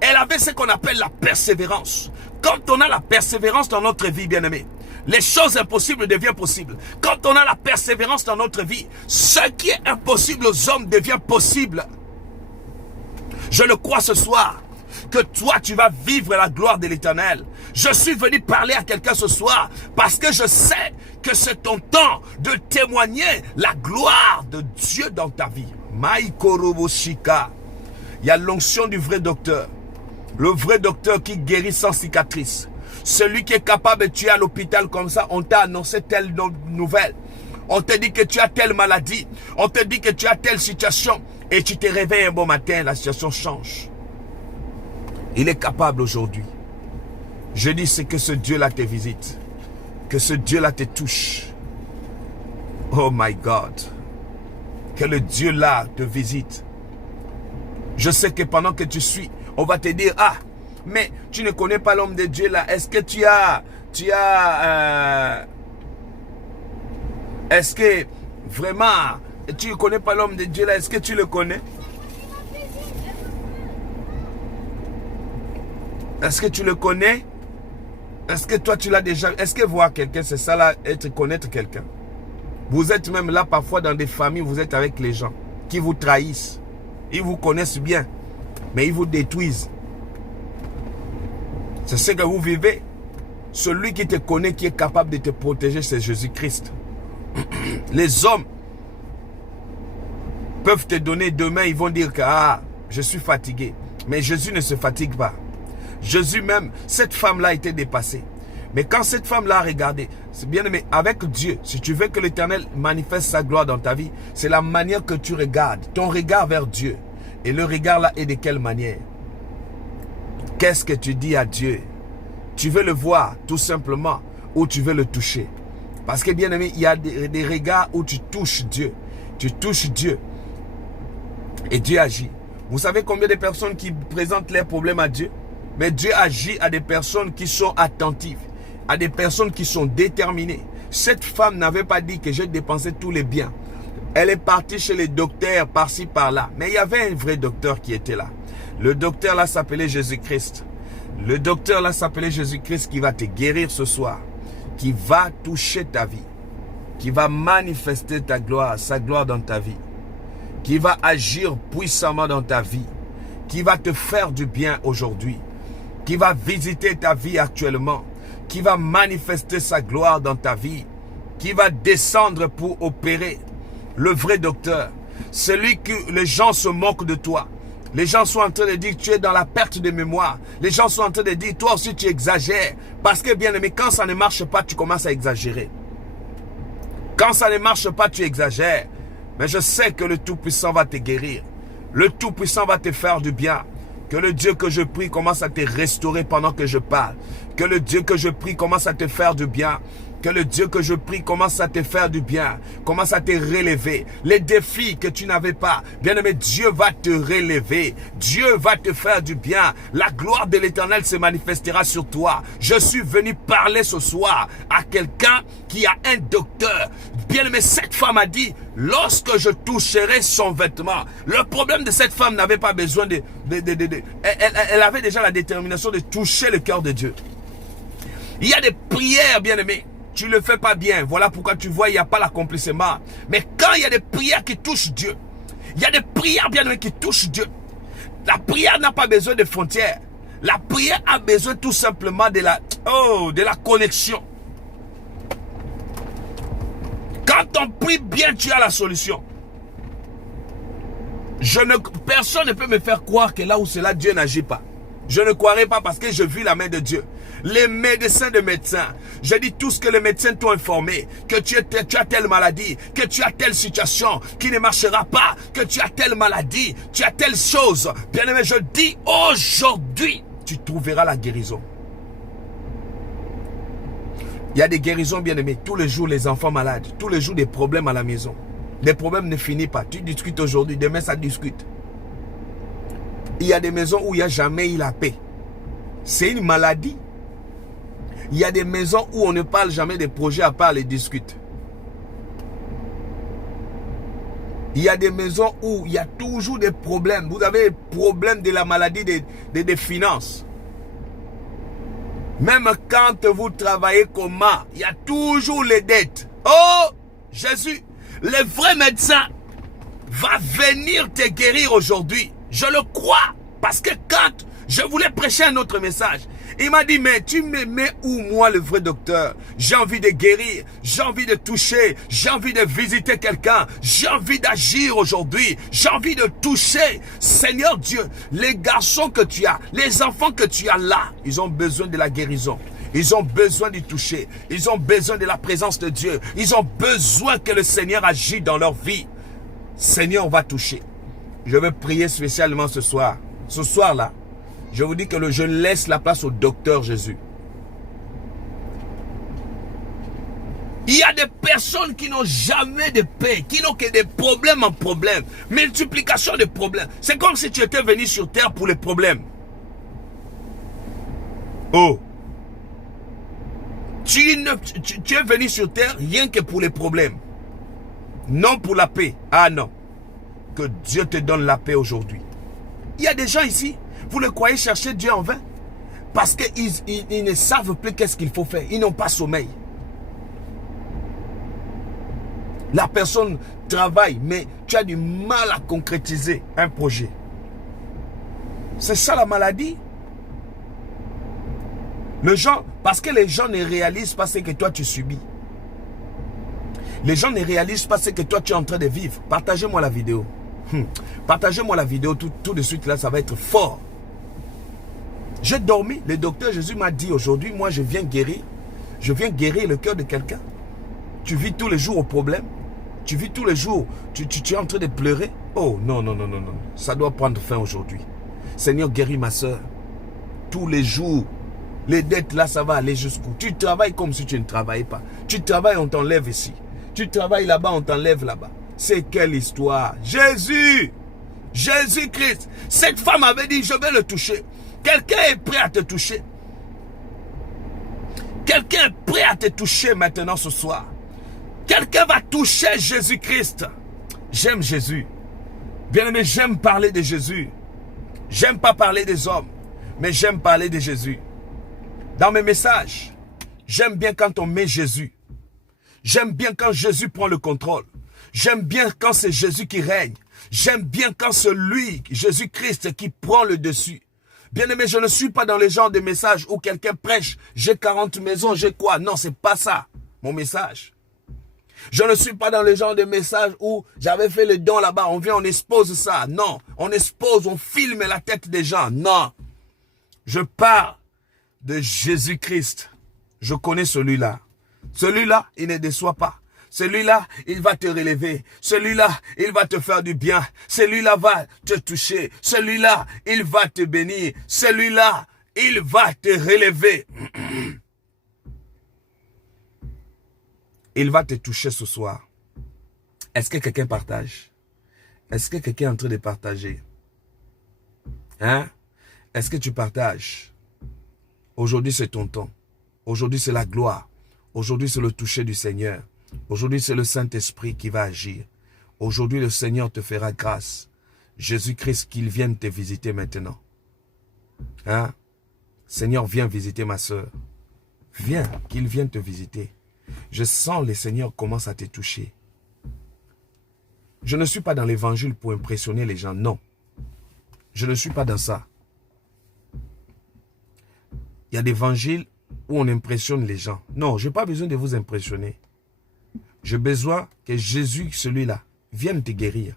elle avait ce qu'on appelle la persévérance. Quand on a la persévérance dans notre vie, bien aimé, les choses impossibles deviennent possibles. Quand on a la persévérance dans notre vie, ce qui est impossible aux hommes devient possible. Je le crois ce soir, que toi tu vas vivre la gloire de l'Éternel. Je suis venu parler à quelqu'un ce soir parce que je sais que c'est ton temps de témoigner la gloire de Dieu dans ta vie. Maïkoroboshika. Il y a l'onction du vrai docteur. Le vrai docteur qui guérit sans cicatrice. Celui qui est capable de tuer à l'hôpital comme ça, on t'a annoncé telle nouvelle. On te dit que tu as telle maladie. On te dit que tu as telle situation. Et tu te réveilles un bon matin, la situation change. Il est capable aujourd'hui. Je dis, c'est que ce Dieu-là te visite. Que ce Dieu-là te touche. Oh my God. Que le Dieu-là te visite. Je sais que pendant que tu suis, on va te dire, ah, mais tu ne connais pas l'homme de Dieu là. Est-ce que est-ce que vraiment, tu ne connais pas l'homme de Dieu là? Est-ce que tu le connais? Est-ce que tu le connais? Est-ce que toi tu l'as déjà? Est-ce que voir quelqu'un, c'est ça là, connaître quelqu'un? Vous êtes même là parfois dans des familles, vous êtes avec les gens qui vous trahissent. Ils vous connaissent bien, mais ils vous détruisent. C'est ce que vous vivez. Celui qui te connaît, qui est capable de te protéger, c'est Jésus-Christ. Les hommes peuvent te donner demain, ils vont dire que ah, je suis fatigué. Mais Jésus ne se fatigue pas. Jésus même, cette femme-là était dépassée. Mais quand cette femme-là a regardé, c'est bien aimé, avec Dieu, si tu veux que l'Éternel manifeste sa gloire dans ta vie, c'est la manière que tu regardes, ton regard vers Dieu. Et le regard là est de quelle manière? Qu'est-ce que tu dis à Dieu? Tu veux le voir tout simplement ou tu veux le toucher? Parce que bien aimé, il y a des regards où tu touches Dieu. Tu touches Dieu. Et Dieu agit. Vous savez combien de personnes qui présentent leurs problèmes à Dieu? Mais Dieu agit à des personnes qui sont attentives. À des personnes qui sont déterminées. Cette femme n'avait pas dit que j'ai dépensé tous les biens. Elle est partie chez les docteurs par-ci par-là. Mais il y avait un vrai docteur qui était là. Le docteur là s'appelait Jésus-Christ. Le docteur là s'appelait Jésus-Christ qui va te guérir ce soir. Qui va toucher ta vie. Qui va manifester ta gloire, sa gloire dans ta vie. Qui va agir puissamment dans ta vie. Qui va te faire du bien aujourd'hui. Qui va visiter ta vie actuellement. Qui va manifester sa gloire dans ta vie. Qui va descendre pour opérer. Le vrai docteur. Celui que les gens se moquent de toi. Les gens sont en train de dire que tu es dans la perte de mémoire. Les gens sont en train de dire toi aussi tu exagères. Parce que bien aimé, quand ça ne marche pas, tu commences à exagérer. Quand ça ne marche pas, tu exagères. Mais je sais que le Tout-Puissant va te guérir. Le Tout-Puissant va te faire du bien. Que le Dieu que je prie commence à te restaurer pendant que je parle. Que le Dieu que je prie commence à te faire du bien. Que le Dieu que je prie commence à te faire du bien. Commence à te relever. Les défis que tu n'avais pas. Bien aimé, Dieu va te relever. Dieu va te faire du bien. La gloire de l'Éternel se manifestera sur toi. Je suis venu parler ce soir à quelqu'un qui a un docteur. Bien aimé, cette femme a dit, lorsque je toucherai son vêtement. Le problème de cette femme n'avait pas besoin de... Elle avait déjà la détermination de toucher le cœur de Dieu. Il y a des prières, bien aimé. Tu ne le fais pas bien. Voilà pourquoi tu vois, il n'y a pas l'accomplissement. Mais quand il y a des prières qui touchent Dieu, il y a des prières bien aimées qui touchent Dieu. La prière n'a pas besoin de frontières. La prière a besoin tout simplement de la connexion. Quand on prie bien, tu as la solution. Personne ne peut me faire croire que là où c'est là, Dieu n'agit pas. Je ne croirai pas parce que je vis la main de Dieu. Les médecins de médecins, je dis tout ce que les médecins t'ont informé, que tu as telle maladie, que tu as telle situation qui ne marchera pas, que tu as telle maladie, tu as telle chose. Bien aimé, je dis aujourd'hui, tu trouveras la guérison. Il y a des guérisons, bien aimés. Tous les jours, les enfants malades, tous les jours, des problèmes à la maison. Les problèmes ne finissent pas. Tu discutes aujourd'hui, demain ça discute. Il y a des maisons où il n'y a jamais eu la paix. C'est une maladie. Il y a des maisons où on ne parle jamais des projets à part les discute. Il y a des maisons où il y a toujours des problèmes. Vous avez des problèmes de la maladie des finances. Même quand vous travaillez comment, il y a toujours les dettes. Oh, Jésus, le vrai médecin va venir te guérir aujourd'hui. Je le crois. Parce que quand je voulais prêcher un autre message, Il m'a dit, mais tu me mets où, moi, le vrai docteur? J'ai envie de guérir, j'ai envie de toucher, j'ai envie de visiter quelqu'un, j'ai envie d'agir aujourd'hui, j'ai envie de toucher. Seigneur Dieu, les garçons que tu as, les enfants que tu as là, ils ont besoin de la guérison. Ils ont besoin du toucher. Ils ont besoin de la présence de Dieu. Ils ont besoin que le Seigneur agisse dans leur vie. Seigneur, on va toucher. Je vais prier spécialement ce soir. Ce soir-là, je vous dis que je laisse la place au docteur Jésus. Il y a des personnes qui n'ont jamais de paix, qui n'ont que des problèmes en problème. Multiplication de problèmes. C'est comme si tu étais venu sur terre pour les problèmes. Oh. Tu es venu sur terre rien que pour les problèmes. Non pour la paix. Ah non. Que Dieu te donne la paix aujourd'hui. Il y a des gens ici, vous le croyez chercher Dieu en vain. Parce qu'ils ne savent plus qu'est-ce qu'il faut faire. Ils n'ont pas sommeil. La personne travaille, mais tu as du mal à concrétiser un projet. C'est ça la maladie. Parce que les gens ne réalisent pas ce que toi tu subis. Les gens ne réalisent pas ce que toi tu es en train de vivre. Partagez-moi la vidéo. Partagez-moi la vidéo tout de suite là, ça va être fort. J'ai dormi, le docteur Jésus m'a dit aujourd'hui, moi je viens guérir. Je viens guérir le cœur de quelqu'un. Tu vis tous les jours au problème. Tu vis tous les jours, tu es en train de pleurer. Oh non, non, non, non, non. Ça doit prendre fin aujourd'hui. Seigneur, guéris ma soeur. Tous les jours. Les dettes là, ça va aller jusqu'où? Tu travailles comme si tu ne travaillais pas. Tu travailles, on t'enlève ici. Tu travailles là-bas, on t'enlève là-bas. C'est quelle histoire? Jésus! Jésus-Christ! Cette femme avait dit, je vais le toucher. Quelqu'un est prêt à te toucher. Quelqu'un est prêt à te toucher maintenant ce soir. Quelqu'un va toucher Jésus-Christ. J'aime Jésus. Bien-aimé, j'aime parler de Jésus. J'aime pas parler des hommes, mais j'aime parler de Jésus. Dans mes messages, j'aime bien quand on met Jésus. J'aime bien quand Jésus prend le contrôle. J'aime bien quand c'est Jésus qui règne. J'aime bien quand c'est lui, Jésus-Christ, qui prend le dessus. Bien-aimé, je ne suis pas dans les genres de messages où quelqu'un prêche. J'ai 40 maisons, j'ai quoi? Non, c'est pas ça, mon message. Je ne suis pas dans le genre de message où j'avais fait le don là-bas, on vient, on expose ça. Non, on expose, on filme la tête des gens. Non, je parle de Jésus-Christ. Je connais celui-là. Celui-là, il ne déçoit pas. Celui-là, il va te relever. Celui-là, il va te faire du bien. Celui-là va te toucher. Celui-là, il va te bénir. Celui-là, il va te relever. Il va te toucher ce soir. Est-ce que quelqu'un partage? Est-ce que quelqu'un est en train de partager? Hein? Est-ce que tu partages? Aujourd'hui, c'est ton temps. Aujourd'hui, c'est la gloire. Aujourd'hui, c'est le toucher du Seigneur. Aujourd'hui, c'est le Saint-Esprit qui va agir. Aujourd'hui, le Seigneur te fera grâce. Jésus-Christ, qu'il vienne te visiter maintenant. Hein? Seigneur, viens visiter ma soeur. Viens, qu'il vienne te visiter. Je sens le Seigneur commence à te toucher. Je ne suis pas dans l'évangile pour impressionner les gens, non. Je ne suis pas dans ça. Il y a des évangiles où on impressionne les gens. Non, je n'ai pas besoin de vous impressionner. J'ai besoin que Jésus, celui-là, vienne te guérir.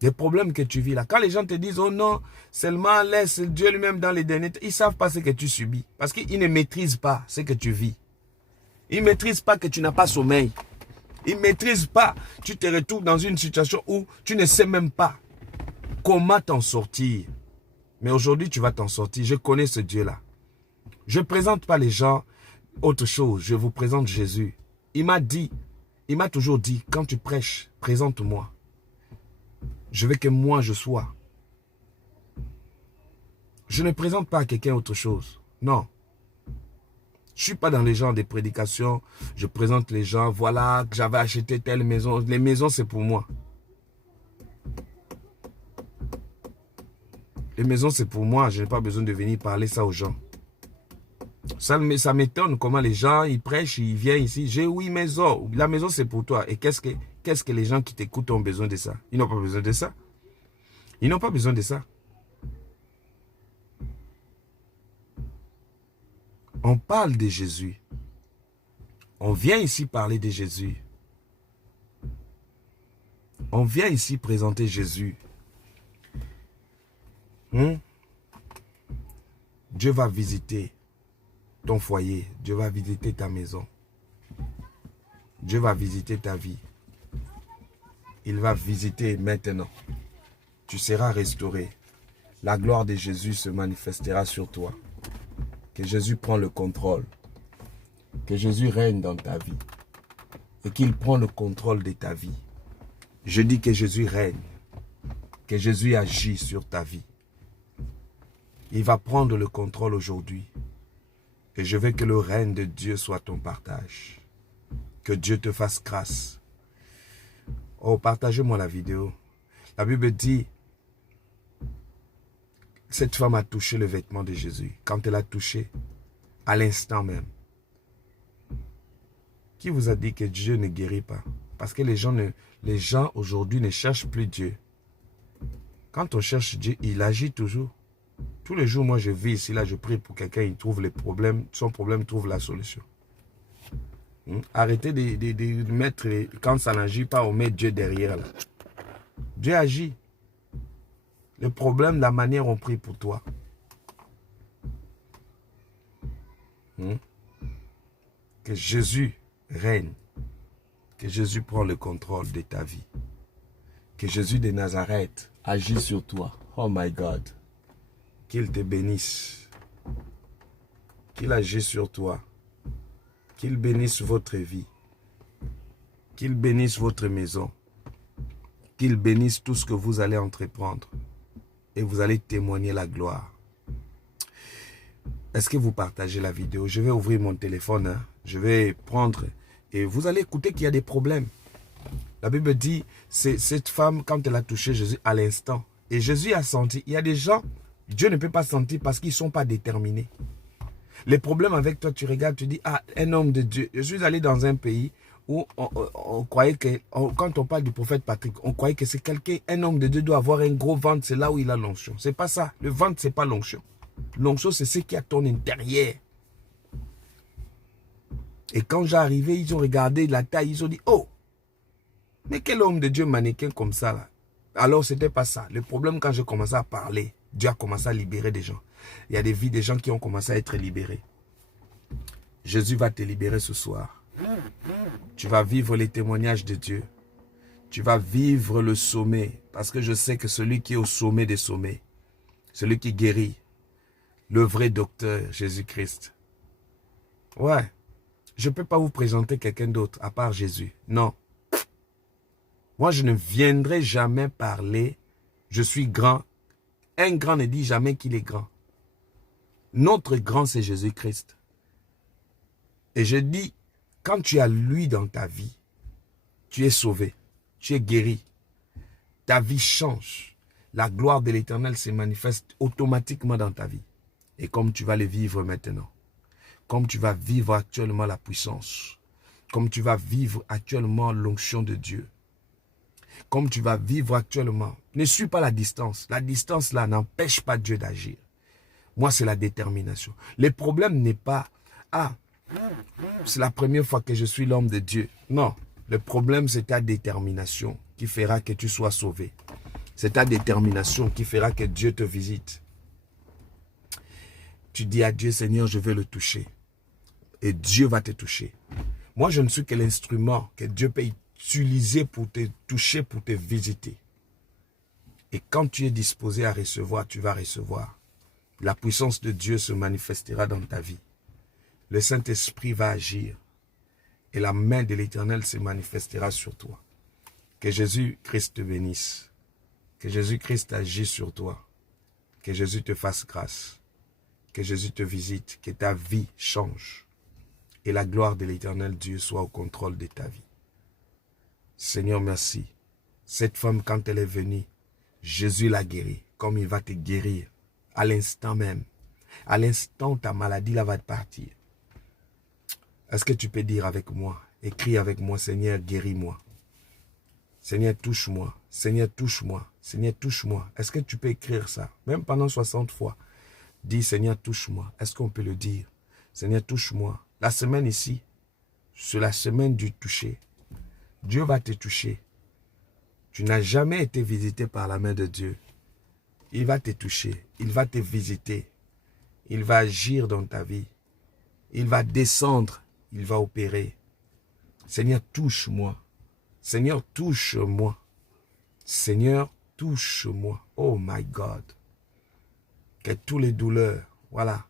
Les problèmes que tu vis là. Quand les gens te disent, oh non, seulement laisse Dieu lui-même dans les derniers temps, ils ne savent pas ce que tu subis. Parce qu'ils ne maîtrisent pas ce que tu vis. Ils ne maîtrisent pas que tu n'as pas sommeil. Ils ne maîtrisent pas. Tu te retrouves dans une situation où tu ne sais même pas comment t'en sortir. Mais aujourd'hui, tu vas t'en sortir. Je connais ce Dieu-là. Je ne présente pas les gens autre chose. Je vous présente Jésus. Il m'a toujours dit, quand tu prêches, présente-moi. Je veux que moi je sois. Je ne présente pas à quelqu'un autre chose. Non. Je ne suis pas dans les genres de prédications. Je présente les gens. Voilà, que j'avais acheté telle maison. Les maisons, c'est pour moi. Les maisons, c'est pour moi. Je n'ai pas besoin de venir parler ça aux gens. Ça m'étonne comment les gens, ils prêchent, ils viennent ici. J'ai 8 maisons. La maison, c'est pour toi. Et qu'est-ce que les gens qui t'écoutent ont besoin de ça? Ils n'ont pas besoin de ça. Ils n'ont pas besoin de ça. On parle de Jésus. On vient ici parler de Jésus. On vient ici présenter Jésus. Dieu va visiter ton foyer. Dieu va visiter ta maison. Dieu va visiter ta vie. Il va visiter maintenant. Tu seras restauré. La gloire de Jésus se manifestera sur toi. Que Jésus prend le contrôle. Que Jésus règne dans ta vie. Et qu'il prend le contrôle de ta vie. Je dis que Jésus règne. Que Jésus agit sur ta vie. Il va prendre le contrôle aujourd'hui. Et je veux que le règne de Dieu soit ton partage. Que Dieu te fasse grâce. Oh, partagez-moi la vidéo. La Bible dit, cette femme a touché le vêtement de Jésus. Quand elle a touché, à l'instant même. Qui vous a dit que Dieu ne guérit pas? Parce que les gens aujourd'hui ne cherchent plus Dieu. Quand on cherche Dieu, il agit toujours. Tous les jours, moi je vis ici, là je prie pour quelqu'un, il trouve les problèmes, son problème trouve la solution. Arrêtez de mettre, quand ça n'agit pas, on met Dieu derrière là. Dieu agit. Le problème, la manière on prie pour toi. Que Jésus règne. Que Jésus prend le contrôle de ta vie. Que Jésus de Nazareth agit sur toi. Oh my God. Qu'il te bénisse. Qu'il agisse sur toi. Qu'il bénisse votre vie. Qu'il bénisse votre maison. Qu'il bénisse tout ce que vous allez entreprendre. Et vous allez témoigner la gloire. Est-ce que vous partagez la vidéo? Je vais ouvrir mon téléphone. Je vais prendre. Et vous allez écouter qu'il y a des problèmes. La Bible dit, c'est cette femme, quand elle a touché Jésus à l'instant. Et Jésus a senti. Il y a des gens, Dieu ne peut pas sentir parce qu'ils ne sont pas déterminés. Les problèmes avec toi, tu regardes, tu dis, ah, un homme de Dieu. Je suis allé dans un pays où on croyait que, quand on parle du prophète Patrick, on croyait que c'est quelqu'un, un homme de Dieu doit avoir un gros ventre, c'est là où il a l'onction. C'est pas ça. Le ventre, c'est pas l'onction. L'onction, c'est ce qui est à ton intérieur. Et quand j'arrivais, ils ont regardé la taille, ils ont dit, oh, mais quel homme de Dieu mannequin comme ça là? Alors, c'était pas ça. Le problème, quand j'ai commencé à parler, Dieu a commencé à libérer des gens. Il y a des vies des gens qui ont commencé à être libérés. Jésus va te libérer ce soir. Tu vas vivre les témoignages de Dieu. Tu vas vivre le sommet. Parce que je sais que celui qui est au sommet des sommets, celui qui guérit, le vrai docteur, Jésus-Christ. Ouais. Je ne peux pas vous présenter quelqu'un d'autre à part Jésus. Non. Moi, je ne viendrai jamais parler. Je suis grand. Un grand ne dit jamais qu'il est grand. Notre grand, c'est Jésus-Christ. Et je dis, quand tu as lui dans ta vie, tu es sauvé. Tu es guéri. Ta vie change. La gloire de l'Éternel se manifeste automatiquement dans ta vie. Et comme tu vas le vivre maintenant. Comme tu vas vivre actuellement la puissance. Comme tu vas vivre actuellement l'onction de Dieu. Comme tu vas vivre actuellement. Ne suis pas la distance. La distance là n'empêche pas Dieu d'agir. Moi, c'est la détermination. Le problème n'est pas, ah, c'est la première fois que je suis l'homme de Dieu. Non, le problème c'est ta détermination qui fera que tu sois sauvé. C'est ta détermination qui fera que Dieu te visite. Tu dis à Dieu, Seigneur, je veux le toucher. Et Dieu va te toucher. Moi, je ne suis que l'instrument que Dieu peut utiliser pour te toucher, pour te visiter. Et quand tu es disposé à recevoir, tu vas recevoir. La puissance de Dieu se manifestera dans ta vie. Le Saint-Esprit va agir. Et la main de l'Éternel se manifestera sur toi. Que Jésus-Christ te bénisse. Que Jésus-Christ agisse sur toi. Que Jésus te fasse grâce. Que Jésus te visite. Que ta vie change. Et la gloire de l'Éternel Dieu soit au contrôle de ta vie. Seigneur, merci. Cette femme, quand elle est venue, Jésus l'a guérie, comme il va te guérir. À l'instant même. À l'instant, ta maladie là va partir. Est-ce que tu peux dire avec moi, écris avec moi, Seigneur, guéris-moi. Seigneur, touche-moi. Seigneur, touche-moi. Seigneur, touche-moi. Est-ce que tu peux écrire ça? Même pendant 60 fois. Dis, Seigneur, touche-moi. Est-ce qu'on peut le dire? Seigneur, touche-moi. La semaine ici, c'est la semaine du toucher. Dieu va te toucher. Tu n'as jamais été visité par la main de Dieu. Il va te toucher. Il va te visiter. Il va agir dans ta vie. Il va descendre. Il va opérer. Seigneur, touche-moi. Seigneur, touche-moi. Seigneur, touche-moi. Oh my God. Que toutes les douleurs, voilà.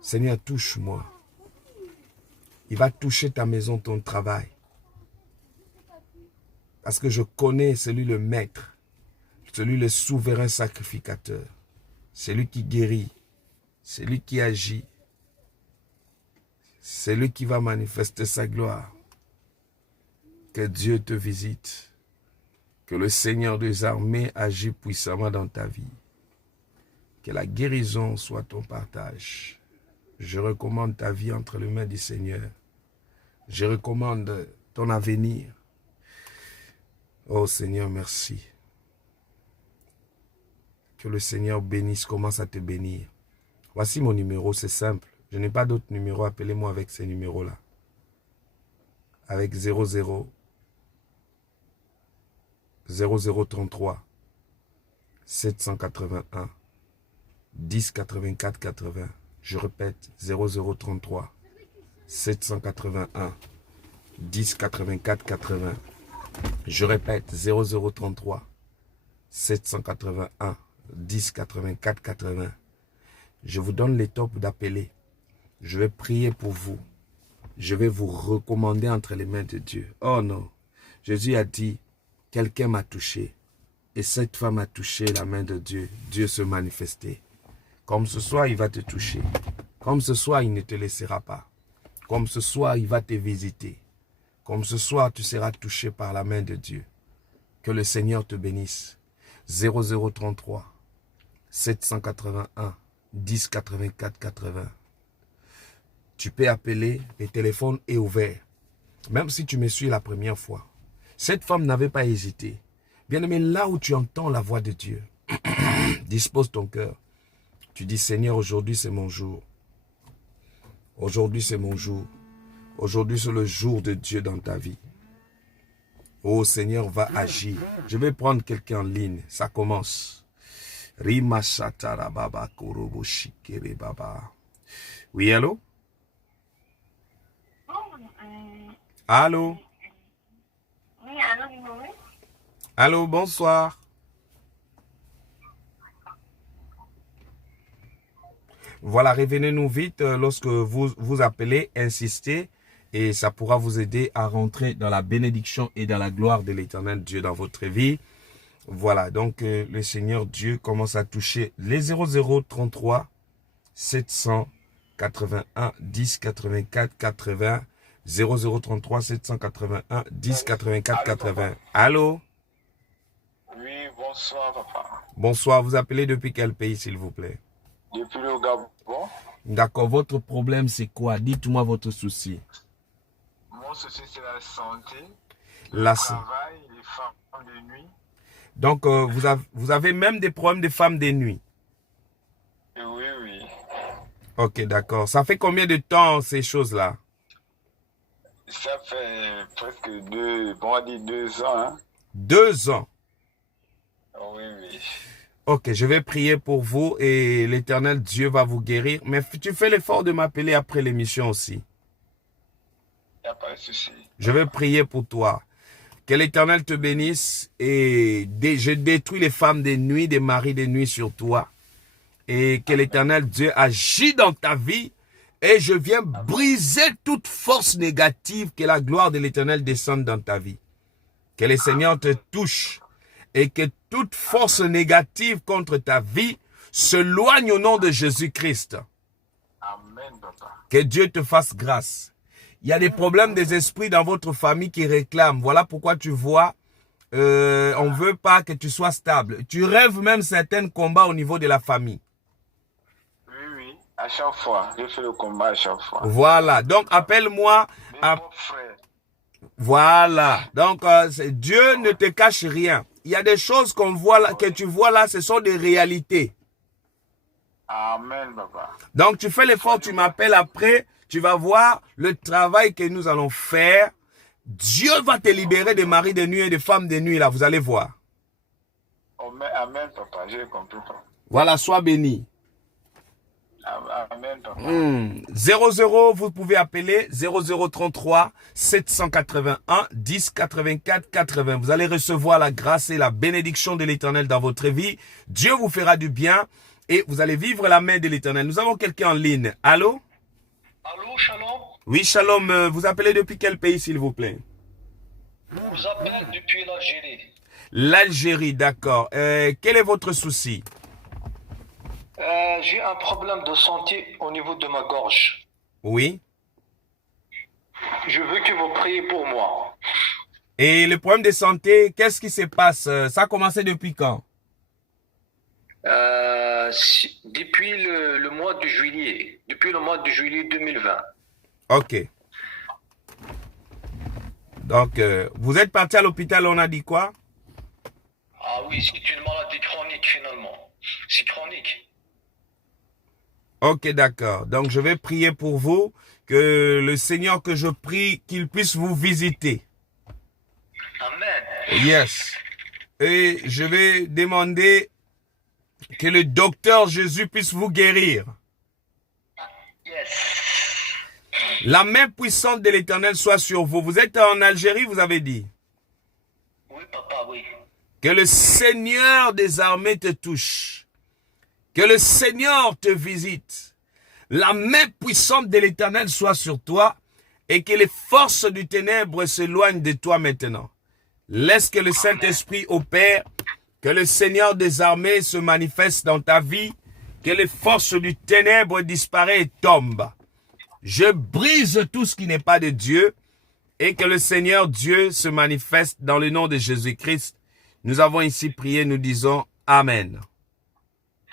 Seigneur, touche-moi. Il va toucher ta maison, ton travail. Parce que je connais celui le maître, celui le souverain sacrificateur, celui qui guérit, celui qui agit, celui qui va manifester sa gloire. Que Dieu te visite, que le Seigneur des armées agisse puissamment dans ta vie, que la guérison soit ton partage. Je recommande ta vie entre les mains du Seigneur. Je recommande ton avenir. Oh Seigneur, merci. Que le Seigneur bénisse, commence à te bénir. Voici mon numéro, c'est simple. Je n'ai pas d'autre numéro, appelez-moi avec ces numéros-là. Avec 00 0033 781 10 84 80. Je répète, 0033 781 10 84 80. Je répète, 0033 781 10 84 80. Je vous donne l'étape d'appeler. Je vais prier pour vous. Je vais vous recommander entre les mains de Dieu. Oh non. Jésus a dit, quelqu'un m'a touché. Et cette femme a touché la main de Dieu. Dieu se manifestait. Comme ce soir, il va te toucher. Comme ce soir, il ne te laissera pas. Comme ce soir, il va te visiter. Comme ce soir, tu seras touché par la main de Dieu. Que le Seigneur te bénisse. 0033 781 10 84 80. Tu peux appeler, le téléphone est ouvert. Même si tu me suis la première fois. Cette femme n'avait pas hésité. Bien-aimé, là où tu entends la voix de Dieu, dispose ton cœur. Tu dis, Seigneur, aujourd'hui c'est mon jour. Aujourd'hui c'est mon jour. Aujourd'hui c'est le jour de Dieu dans ta vie. Oh Seigneur, va agir. Je vais prendre quelqu'un en ligne. Ça commence. Rima Shatara Baba Korobo Shikere Baba. Oui, allô? Allô? Oui, allô, oui. Allô, bonsoir. Voilà, revenez-nous vite lorsque vous appelez, insistez et ça pourra vous aider à rentrer dans la bénédiction et dans la gloire de l'Éternel Dieu dans votre vie. Voilà, donc le Seigneur Dieu commence à toucher les 0033 781 10 84 80 0033 781 10 84 80. Allô? Oui, bonsoir, papa. Bonsoir, vous appelez depuis quel pays, s'il vous plaît? Depuis le Gabon. D'accord, votre problème c'est quoi? Dites-moi votre souci. Mon souci, c'est la santé, La le travail, les femmes de nuit. Donc, vous avez même des problèmes de femmes de nuit? Oui, oui. Ok, d'accord. Ça fait combien de temps ces choses-là? Ça fait presque 2 ans. Hein? 2 ans. Oui, oui. Ok, je vais prier pour vous et l'Éternel Dieu va vous guérir. Mais tu fais l'effort de m'appeler après l'émission aussi. Il n'y a pas de souci. Je vais prier pour toi. Que l'Éternel te bénisse et je détruis les femmes de nuit, des maris de nuit sur toi. Et que l'Éternel Dieu agit dans ta vie. Et je viens briser toute force négative, que la gloire de l'Éternel descende dans ta vie. Que le Seigneur te touche et que toute force négative contre ta vie s'éloigne au nom de Jésus-Christ. Amen, papa. Que Dieu te fasse grâce. Il y a des problèmes des esprits dans votre famille qui réclament. Voilà pourquoi tu vois, on ne veut pas que tu sois stable. Tu rêves même certains combats au niveau de la famille. Oui, oui. À chaque fois. Je fais le combat à chaque fois. Voilà. Donc, appelle-moi. Voilà. Donc, Dieu ne te cache rien. Il y a des choses qu'on voit là, que tu vois là, ce sont des réalités. Amen, papa. Donc, tu fais l'effort, tu m'appelles après, tu vas voir le travail que nous allons faire. Dieu va te libérer des maris de nuit et des femmes de nuit, là, vous allez voir. Amen, papa, j'ai compris, papa. Voilà, sois béni. Amen, papa. 00, vous pouvez appeler 0033 781 10 84 80. Vous allez recevoir la grâce et la bénédiction de l'Éternel dans votre vie. Dieu vous fera du bien et vous allez vivre la main de l'Éternel. Nous avons quelqu'un en ligne. Allô? Allô, Shalom? Oui, Shalom. Vous appelez depuis quel pays, s'il vous plaît? Je vous appelle depuis l'Algérie. L'Algérie, d'accord. Quel est votre souci? J'ai un problème de santé au niveau de ma gorge. Oui. Je veux que vous priez pour moi. Et le problème de santé, qu'est-ce qui se passe? Ça a commencé depuis quand? Depuis le mois de juillet. Depuis le mois de juillet 2020. Ok. Donc, vous êtes parti à l'hôpital, on a dit quoi? Ah oui, c'est une maladie chronique finalement. C'est chronique. Ok, d'accord. Donc, je vais prier pour vous, que le Seigneur que je prie, qu'il puisse vous visiter. Amen. Yes. Et je vais demander que le docteur Jésus puisse vous guérir. Yes. La main puissante de l'Éternel soit sur vous. Vous êtes en Algérie, vous avez dit? Oui, papa, oui. Que le Seigneur des armées te touche. Que le Seigneur te visite. La main puissante de l'Éternel soit sur toi et que les forces du ténèbre s'éloignent de toi maintenant. Laisse que le Saint-Esprit opère, que le Seigneur des armées se manifeste dans ta vie, que les forces du ténèbre disparaissent et tombent. Je brise tout ce qui n'est pas de Dieu et que le Seigneur Dieu se manifeste dans le nom de Jésus-Christ. Nous avons ici prié, nous disons Amen.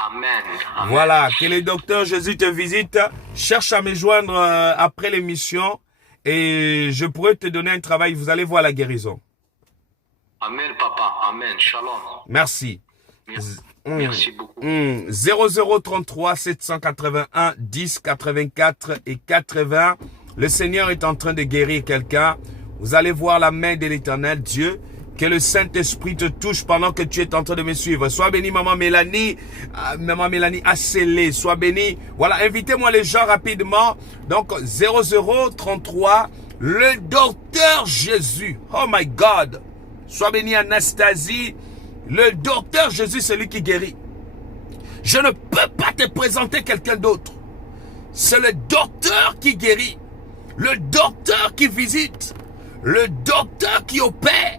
Amen. Amen. Voilà, que le docteur Jésus te visite. Cherche à me joindre après l'émission et je pourrais te donner un travail. Vous allez voir la guérison. Amen, papa. Amen. Shalom. Merci. Merci beaucoup. 0033 781 10 84 et 80. Le Seigneur est en train de guérir quelqu'un. Vous allez voir la main de l'Éternel Dieu. Que le Saint-Esprit te touche pendant que tu es en train de me suivre. Sois béni, maman Mélanie. Maman Mélanie Asselé. Sois béni. Voilà, invitez-moi les gens rapidement. Donc, 0033, le docteur Jésus. Oh my God. Sois béni, Anastasie. Le docteur Jésus, c'est lui qui guérit. Je ne peux pas te présenter quelqu'un d'autre. C'est le docteur qui guérit. Le docteur qui visite. Le docteur qui opère.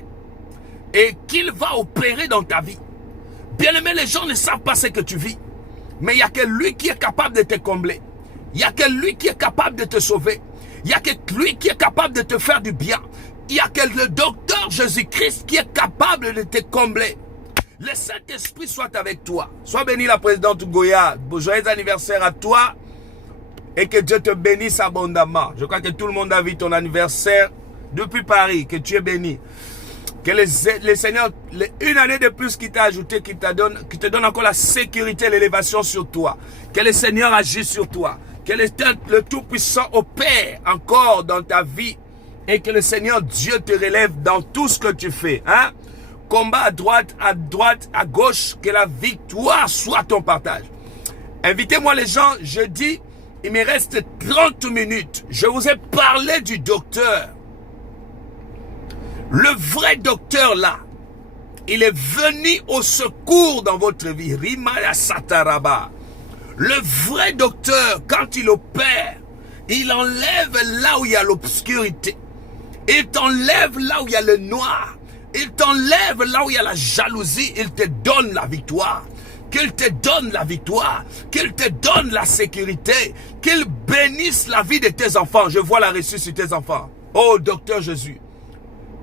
Et qu'il va opérer dans ta vie. Bien aimé, les gens ne savent pas ce que tu vis. Mais il n'y a que lui qui est capable de te combler. Il n'y a que lui qui est capable de te sauver. Il n'y a que lui qui est capable de te faire du bien. Il n'y a que le docteur Jésus-Christ qui est capable de te combler. Le Saint-Esprit soit avec toi. Sois béni la présidente Goya. Joyeux anniversaire à toi. Et que Dieu te bénisse abondamment. Je crois que tout le monde a vu ton anniversaire depuis Paris. Que tu es béni. Que le Seigneur, une année de plus qui t'a ajouté, qui te donne encore la sécurité et l'élévation sur toi. Que le Seigneur agisse sur toi. Que le Tout-Puissant opère encore dans ta vie. Et que le Seigneur Dieu te relève dans tout ce que tu fais. Hein? Combat à droite, à gauche. Que la victoire soit ton partage. Invitez-moi les gens, je dis, il me reste 30 minutes. Je vous ai parlé du docteur. Le vrai docteur là, il est venu au secours dans votre vie. Rimaya Sataraba. Le vrai docteur, quand il opère, il enlève là où il y a l'obscurité. Il t'enlève là où il y a le noir. Il t'enlève là où il y a la jalousie. Il te donne la victoire. Qu'il te donne la victoire. Qu'il te donne la sécurité. Qu'il bénisse la vie de tes enfants. Je vois la reçue sur tes enfants. Oh, docteur Jésus.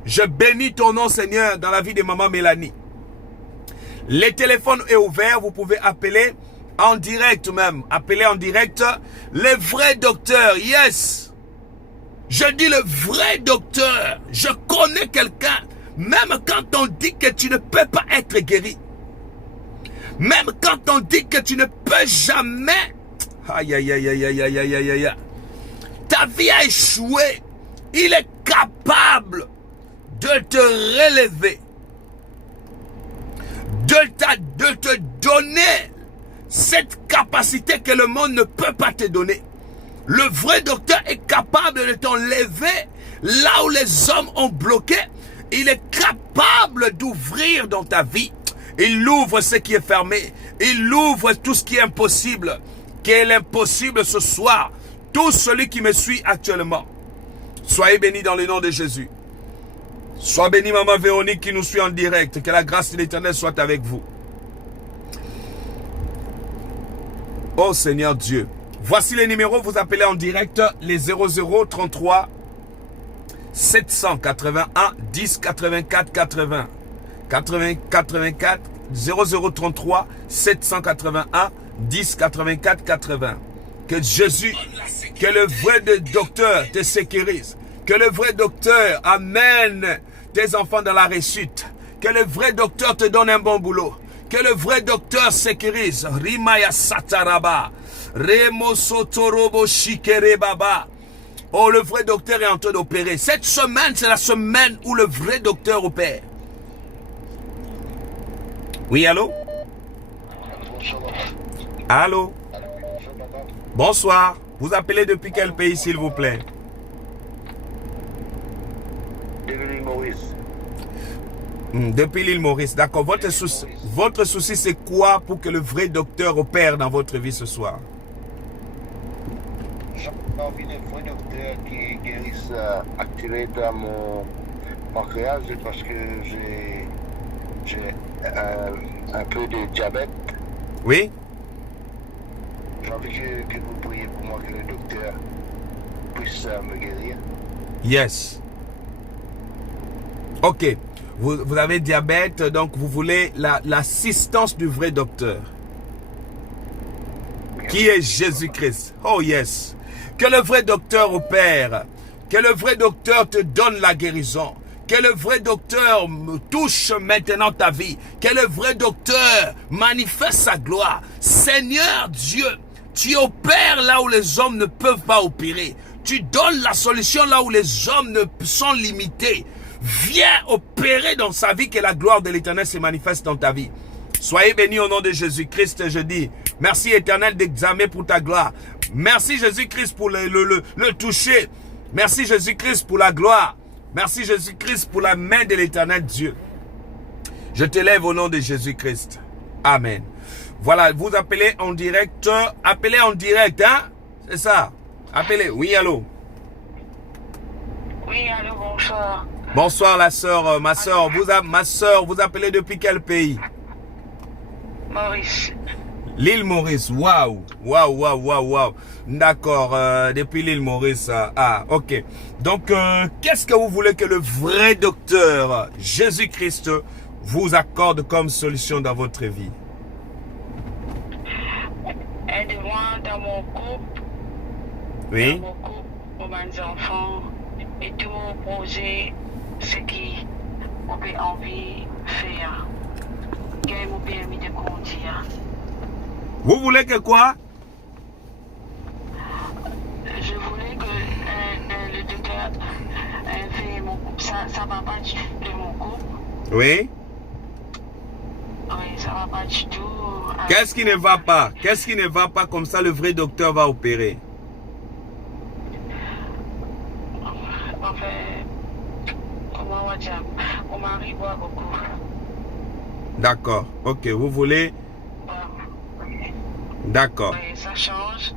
Je bénis ton nom, Seigneur, dans la vie de maman Mélanie. Le téléphone est ouvert. Vous pouvez appeler en direct même. Appelez en direct. Le vrai docteur, yes. Je dis le vrai docteur. Je connais quelqu'un. Même quand on dit que tu ne peux pas être guéri. Même quand on dit que tu ne peux jamais, aïe, aïe, aïe, aïe, aïe, aïe, aïe, aïe, aïe, ta vie a échoué, il est capable de te relever, de te donner cette capacité que le monde ne peut pas te donner. Le vrai docteur est capable de t'enlever là où les hommes ont bloqué. Il est capable d'ouvrir dans ta vie. Il ouvre ce qui est fermé. Il ouvre tout ce qui est impossible. Quel est impossible ce soir? Tout celui qui me suit actuellement. Soyez bénis dans le nom de Jésus. Sois béni maman Véronique qui nous suit en direct. Que la grâce de l'Éternel soit avec vous. Oh Seigneur Dieu. Voici les numéros. Vous appelez en direct les 0033 781 10 84 80. 84 0033 781 10 84 80. Que Jésus, que le vrai docteur te sécurise. Que le vrai docteur amène tes enfants dans la réussite. Que le vrai docteur te donne un bon boulot. Que le vrai docteur sécurise. Rimaya Sataraba. Remo Sotorobo Shikere Baba. Oh, le vrai docteur est en train d'opérer. Cette semaine, c'est la semaine où le vrai docteur opère. Oui, allô? Allô? Bonsoir. Vous appelez depuis quel pays, s'il vous plaît? Depuis l'île Maurice. D'accord. Votre souci, c'est quoi pour que le vrai docteur opère dans votre vie ce soir? J'ai envie d'un vrai docteur qui guérisse actuellement mon pancréas parce que j'ai un peu de diabète. Oui? J'ai envie que vous priez pour moi que le docteur puisse me guérir. Yes. Ok. Vous avez diabète, donc vous voulez l'assistance du vrai docteur. Qui est Jésus-Christ. Oh yes. Que le vrai docteur opère. Que le vrai docteur te donne la guérison. Que le vrai docteur touche maintenant ta vie. Que le vrai docteur manifeste sa gloire. Seigneur Dieu, tu opères là où les hommes ne peuvent pas opérer. Tu donnes la solution là où les hommes sont limités. Viens opérer dans sa vie, que la gloire de l'Éternel se manifeste dans ta vie. Soyez bénis au nom de Jésus-Christ, je dis. Merci Éternel d'examiner pour ta gloire. Merci Jésus-Christ pour le toucher. Merci Jésus-Christ pour la gloire. Merci Jésus-Christ pour la main de l'Éternel Dieu. Je te lève au nom de Jésus-Christ. Amen. Voilà, vous appelez en direct. Appelez en direct, hein? C'est ça. Appelez. Oui, allô? Oui, allô, bonsoir. Bonsoir la sœur, ma sœur. Vous appelez depuis quel pays? Maurice. L'île Maurice. Waouh. Waouh, waouh, waouh, waouh. D'accord, depuis l'île Maurice. Ah, ok. Donc, qu'est-ce que vous voulez que le vrai docteur Jésus-Christ vous accorde comme solution dans votre vie? Aide-moi dans mon couple. Oui. Dans mon couple, pour mes enfants. Et tout projet, ce qui on peut envie de faire. Qui m'a permis de grandir. Vous voulez que quoi? Je voulais que le docteur fait mon couple. Ça va pas de mon couple. Oui. Oui, ça va pas du tout. Qu'est-ce qui ne va pas? Qu'est-ce qui ne va pas? Comme ça, le vrai docteur va opérer. Enfin, comment on va dire? Mon mari boit beaucoup. D'accord. Ok, vous voulez... D'accord. Oui, ça change.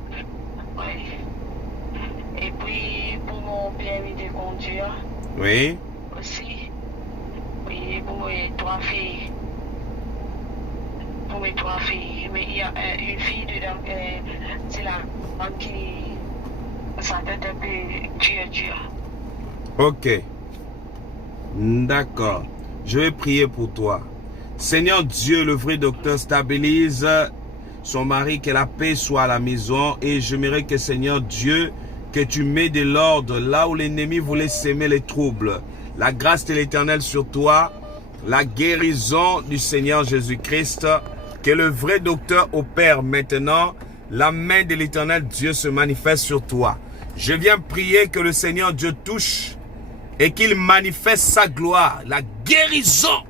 Oui. Et puis, pour mon permis de conduire Oui. aussi. Oui, pour mes 3 filles. Pour mes 3 filles. Mais il y a une fille dedans, c'est la femme qui... Ça tête un peu dur. Ok. D'accord. Je vais prier pour toi. Seigneur Dieu, le vrai docteur, stabilise son mari, que la paix soit à la maison. Et j'aimerais que Seigneur Dieu, que tu mets de l'ordre là où l'ennemi voulait s'aimer les troubles. La grâce de l'Éternel sur toi, la guérison du Seigneur Jésus-Christ, que le vrai docteur opère maintenant. La main de l'Éternel Dieu se manifeste sur toi. Je viens prier que le Seigneur Dieu touche et qu'il manifeste sa gloire, la guérison.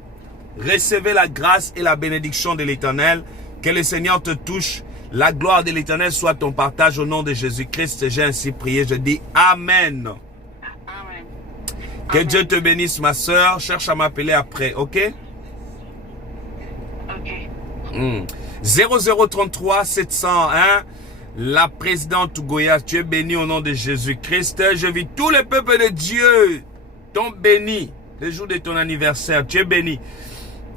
Recevez la grâce et la bénédiction de l'Éternel. Que le Seigneur te touche. La gloire de l'Éternel soit ton partage au nom de Jésus-Christ. J'ai ainsi prié. Je dis Amen. Amen. Que Amen. Dieu te bénisse, ma soeur. Cherche à m'appeler après, ok? Ok. 0033 701. La présidente Goya, tu es bénie au nom de Jésus-Christ. Je vis tous les peuples de Dieu. T'ont béni. Le jour de ton anniversaire, tu es béni.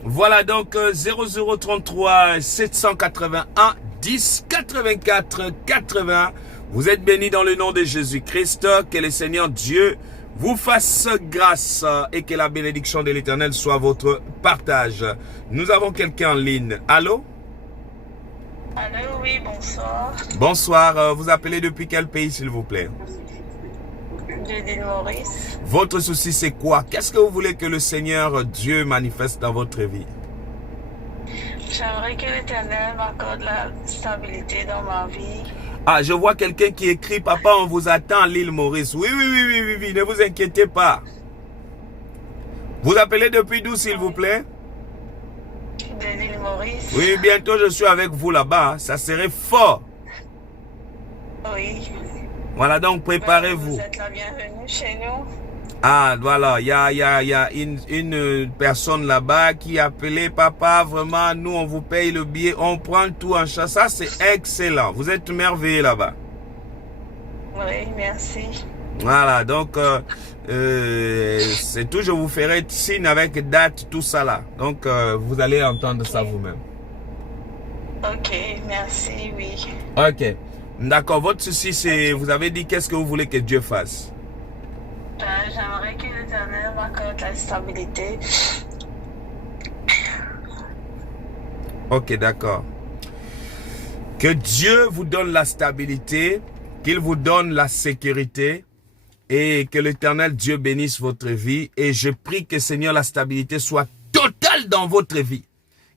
Voilà donc 0033 781 10 84 80. Vous êtes bénis dans le nom de Jésus-Christ. Que le Seigneur Dieu vous fasse grâce et que la bénédiction de l'Éternel soit votre partage. Nous avons quelqu'un en ligne. Allô? Allô, oui, bonsoir. Bonsoir. Vous appelez depuis quel pays, s'il vous plaît? De l'île Maurice. Votre souci, c'est quoi? Qu'est-ce que vous voulez que le Seigneur Dieu manifeste dans votre vie? J'aimerais que l'Éternel m'accorde la stabilité dans ma vie. Ah, je vois quelqu'un qui écrit, papa, on vous attend à l'île Maurice. Oui, ne vous inquiétez pas. Vous appelez depuis d'où, s'il vous plaît? De l'île Maurice. Oui, bientôt je suis avec vous là-bas. Ça serait fort. Oui. Voilà, donc préparez-vous. Vous êtes la bienvenue chez nous. Ah, voilà, il y a une personne là-bas qui a appelé, papa, vraiment, nous, on vous paye le billet, on prend tout en charge. Ça, c'est excellent. Vous êtes merveilleux là-bas. Oui, merci. Voilà, donc, c'est tout. Je vous ferai signe avec date, tout ça là. Donc, vous allez entendre ça vous-même. Ok, merci, oui. Ok. D'accord. Votre souci, c'est, vous avez dit, qu'est-ce que vous voulez que Dieu fasse? J'aimerais que l'Éternel m'accorde la stabilité. Ok, d'accord. Que Dieu vous donne la stabilité, qu'il vous donne la sécurité et que l'Éternel Dieu bénisse votre vie. Et je prie que, Seigneur, la stabilité soit totale dans votre vie.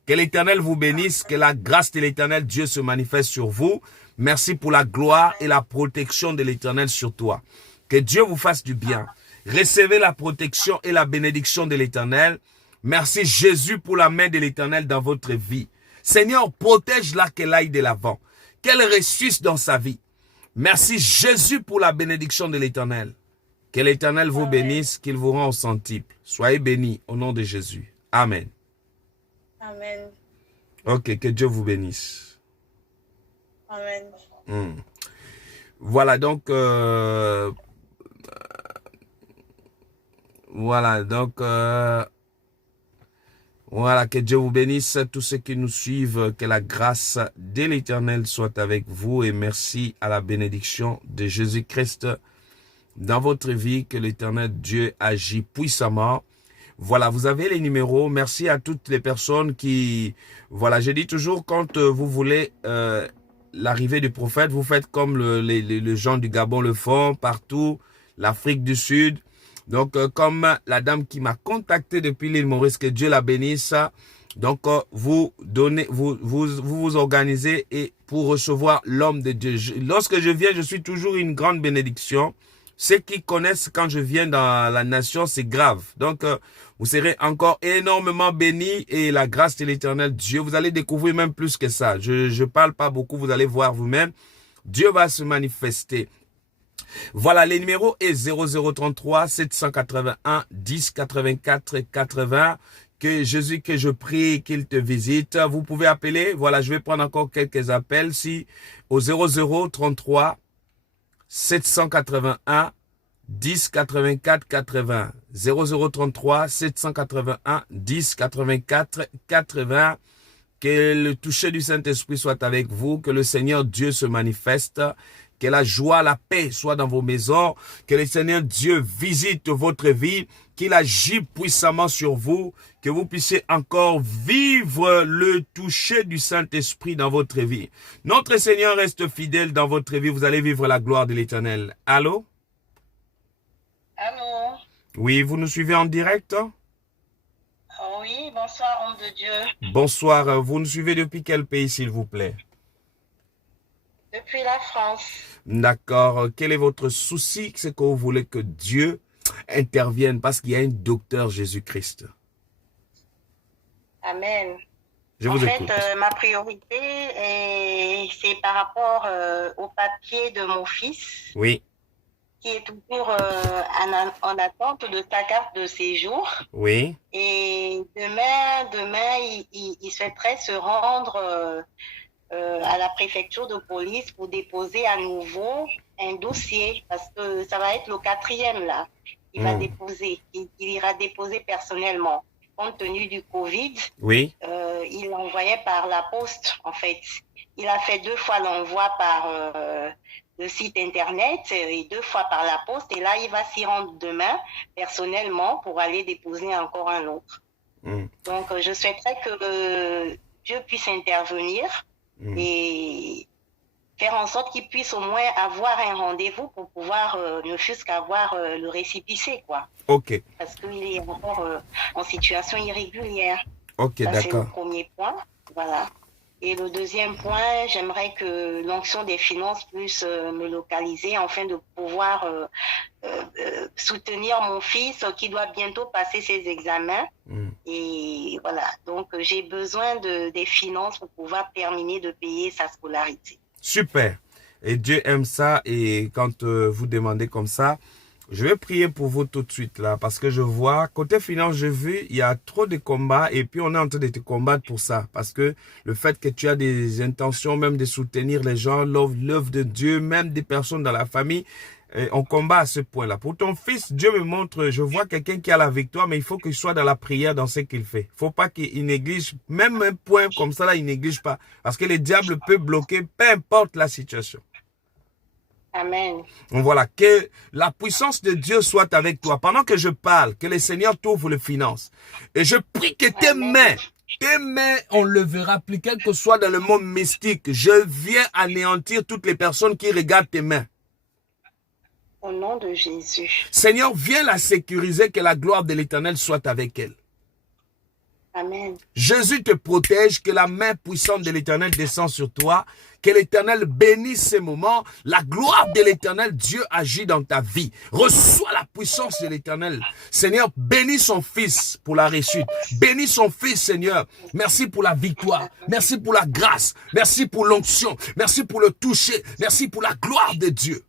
Que l'Éternel vous bénisse, que la grâce de l'Éternel Dieu se manifeste sur vous. Merci pour la gloire et la protection de l'Éternel sur toi. Que Dieu vous fasse du bien. Recevez la protection et la bénédiction de l'Éternel. Merci Jésus pour la main de l'Éternel dans votre vie. Seigneur, protège-la qu'elle aille de l'avant. Qu'elle réussisse dans sa vie. Merci Jésus pour la bénédiction de l'Éternel. Que l'Éternel vous bénisse, qu'il vous rend au centuple. Soyez bénis au nom de Jésus. Amen. Amen. Ok, que Dieu vous bénisse. Amen. Voilà donc, voilà, que Dieu vous bénisse, tous ceux qui nous suivent, que la grâce de l'Éternel soit avec vous et merci à la bénédiction de Jésus-Christ dans votre vie, que l'Éternel Dieu agit puissamment. Voilà, vous avez les numéros. Merci à toutes les personnes qui... Voilà, je dis toujours, quand vous voulez l'arrivée du prophète, vous faites comme les gens du Gabon le font, partout, l'Afrique du Sud. Donc, comme la dame qui m'a contacté depuis l'île Maurice, que Dieu la bénisse. Donc, vous organisez et pour recevoir l'homme de Dieu. Lorsque je viens, je suis toujours une grande bénédiction. Ceux qui connaissent quand je viens dans la nation, c'est grave. Donc, vous serez encore énormément bénis et la grâce de l'Éternel Dieu, vous allez découvrir même plus que ça. Je parle pas beaucoup, vous allez voir vous-même. Dieu va se manifester. Voilà, les numéros est 0033 781 10 84 80. Que Jésus, que je prie qu'il te visite. Vous pouvez appeler. Voilà, je vais prendre encore quelques appels. Si au 0033 781 10 84 80 0033 781 10 84 80. Que le toucher du Saint-Esprit soit avec vous, que le Seigneur Dieu se manifeste, que la joie, la paix soit dans vos maisons, que le Seigneur Dieu visite votre vie, qu'il agit puissamment sur vous, que vous puissiez encore vivre le toucher du Saint-Esprit dans votre vie. Notre Seigneur reste fidèle dans votre vie, vous allez vivre la gloire de l'Éternel. Allô? Allô? Oui, vous nous suivez en direct? Oui, bonjour. Bonsoir, homme de Dieu. Bonsoir. Vous nous suivez depuis quel pays, s'il vous plaît? Depuis la France. D'accord. Quel est votre souci? C'est que vous voulez que Dieu intervienne parce qu'il y a un docteur Jésus-Christ. Amen. Je En vous fait, écoute. ma priorité, c'est par rapport au papier de mon fils, Oui, qui est toujours en attente de sa carte de séjour. oui. Et demain, il souhaiterait se rendre à la préfecture de police pour déposer à nouveau un dossier, parce que ça va être le 4e là. Il va déposer, il ira déposer personnellement. Compte tenu du Covid, Oui. il l'envoyait par la poste, en fait. Il a fait 2 fois l'envoi par le site internet et 2 fois par la poste. Et là, il va s'y rendre demain, personnellement, pour aller déposer encore un autre. Donc, je souhaiterais que Dieu puisse intervenir et faire en sorte qu'il puisse au moins avoir un rendez-vous pour pouvoir ne fût-ce qu'avoir le récépissé, quoi. Ok. Parce qu'il est encore en situation irrégulière. Ok, Ça, c'est le d'accord. premier point. Voilà. Et le deuxième point, j'aimerais que l'onction des finances puisse me localiser afin de pouvoir soutenir mon fils qui doit bientôt passer ses examens. Et voilà. Donc, j'ai besoin des finances pour pouvoir terminer de payer sa scolarité. Super. Et Dieu aime ça. Et quand vous demandez comme ça, je vais prier pour vous tout de suite là. Parce que je vois, côté finance, j'ai vu, il y a trop de combats. Et puis, on est en train de te combattre pour ça. Parce que le fait que tu as des intentions même de soutenir les gens, l'œuvre de Dieu, même des personnes dans la famille, on combat à ce point-là. Pour ton fils, Dieu me montre, je vois quelqu'un qui a la victoire, mais il faut qu'il soit dans la prière, dans ce qu'il fait. Il ne faut pas qu'il néglige, même un point comme ça là, il ne néglige pas. Parce que le diable peut bloquer, peu importe la situation. Amen. Donc voilà, que la puissance de Dieu soit avec toi. Pendant que je parle, que le Seigneur t'ouvre les finances. Et je prie que tes mains, on le verra plus, quel que soit dans le monde mystique. Je viens anéantir toutes les personnes qui regardent tes mains. Au nom de Jésus. Seigneur, viens la sécuriser, que la gloire de l'Éternel soit avec elle. Amen. Jésus te protège, que la main puissante de l'Éternel descend sur toi, que l'Éternel bénisse ces moments, la gloire de l'Éternel, Dieu agit dans ta vie. Reçois la puissance de l'Éternel. Seigneur, bénis son fils pour la réussite. Bénis son fils, Seigneur. Merci pour la victoire. Merci pour la grâce. Merci pour l'onction. Merci pour le toucher. Merci pour la gloire de Dieu.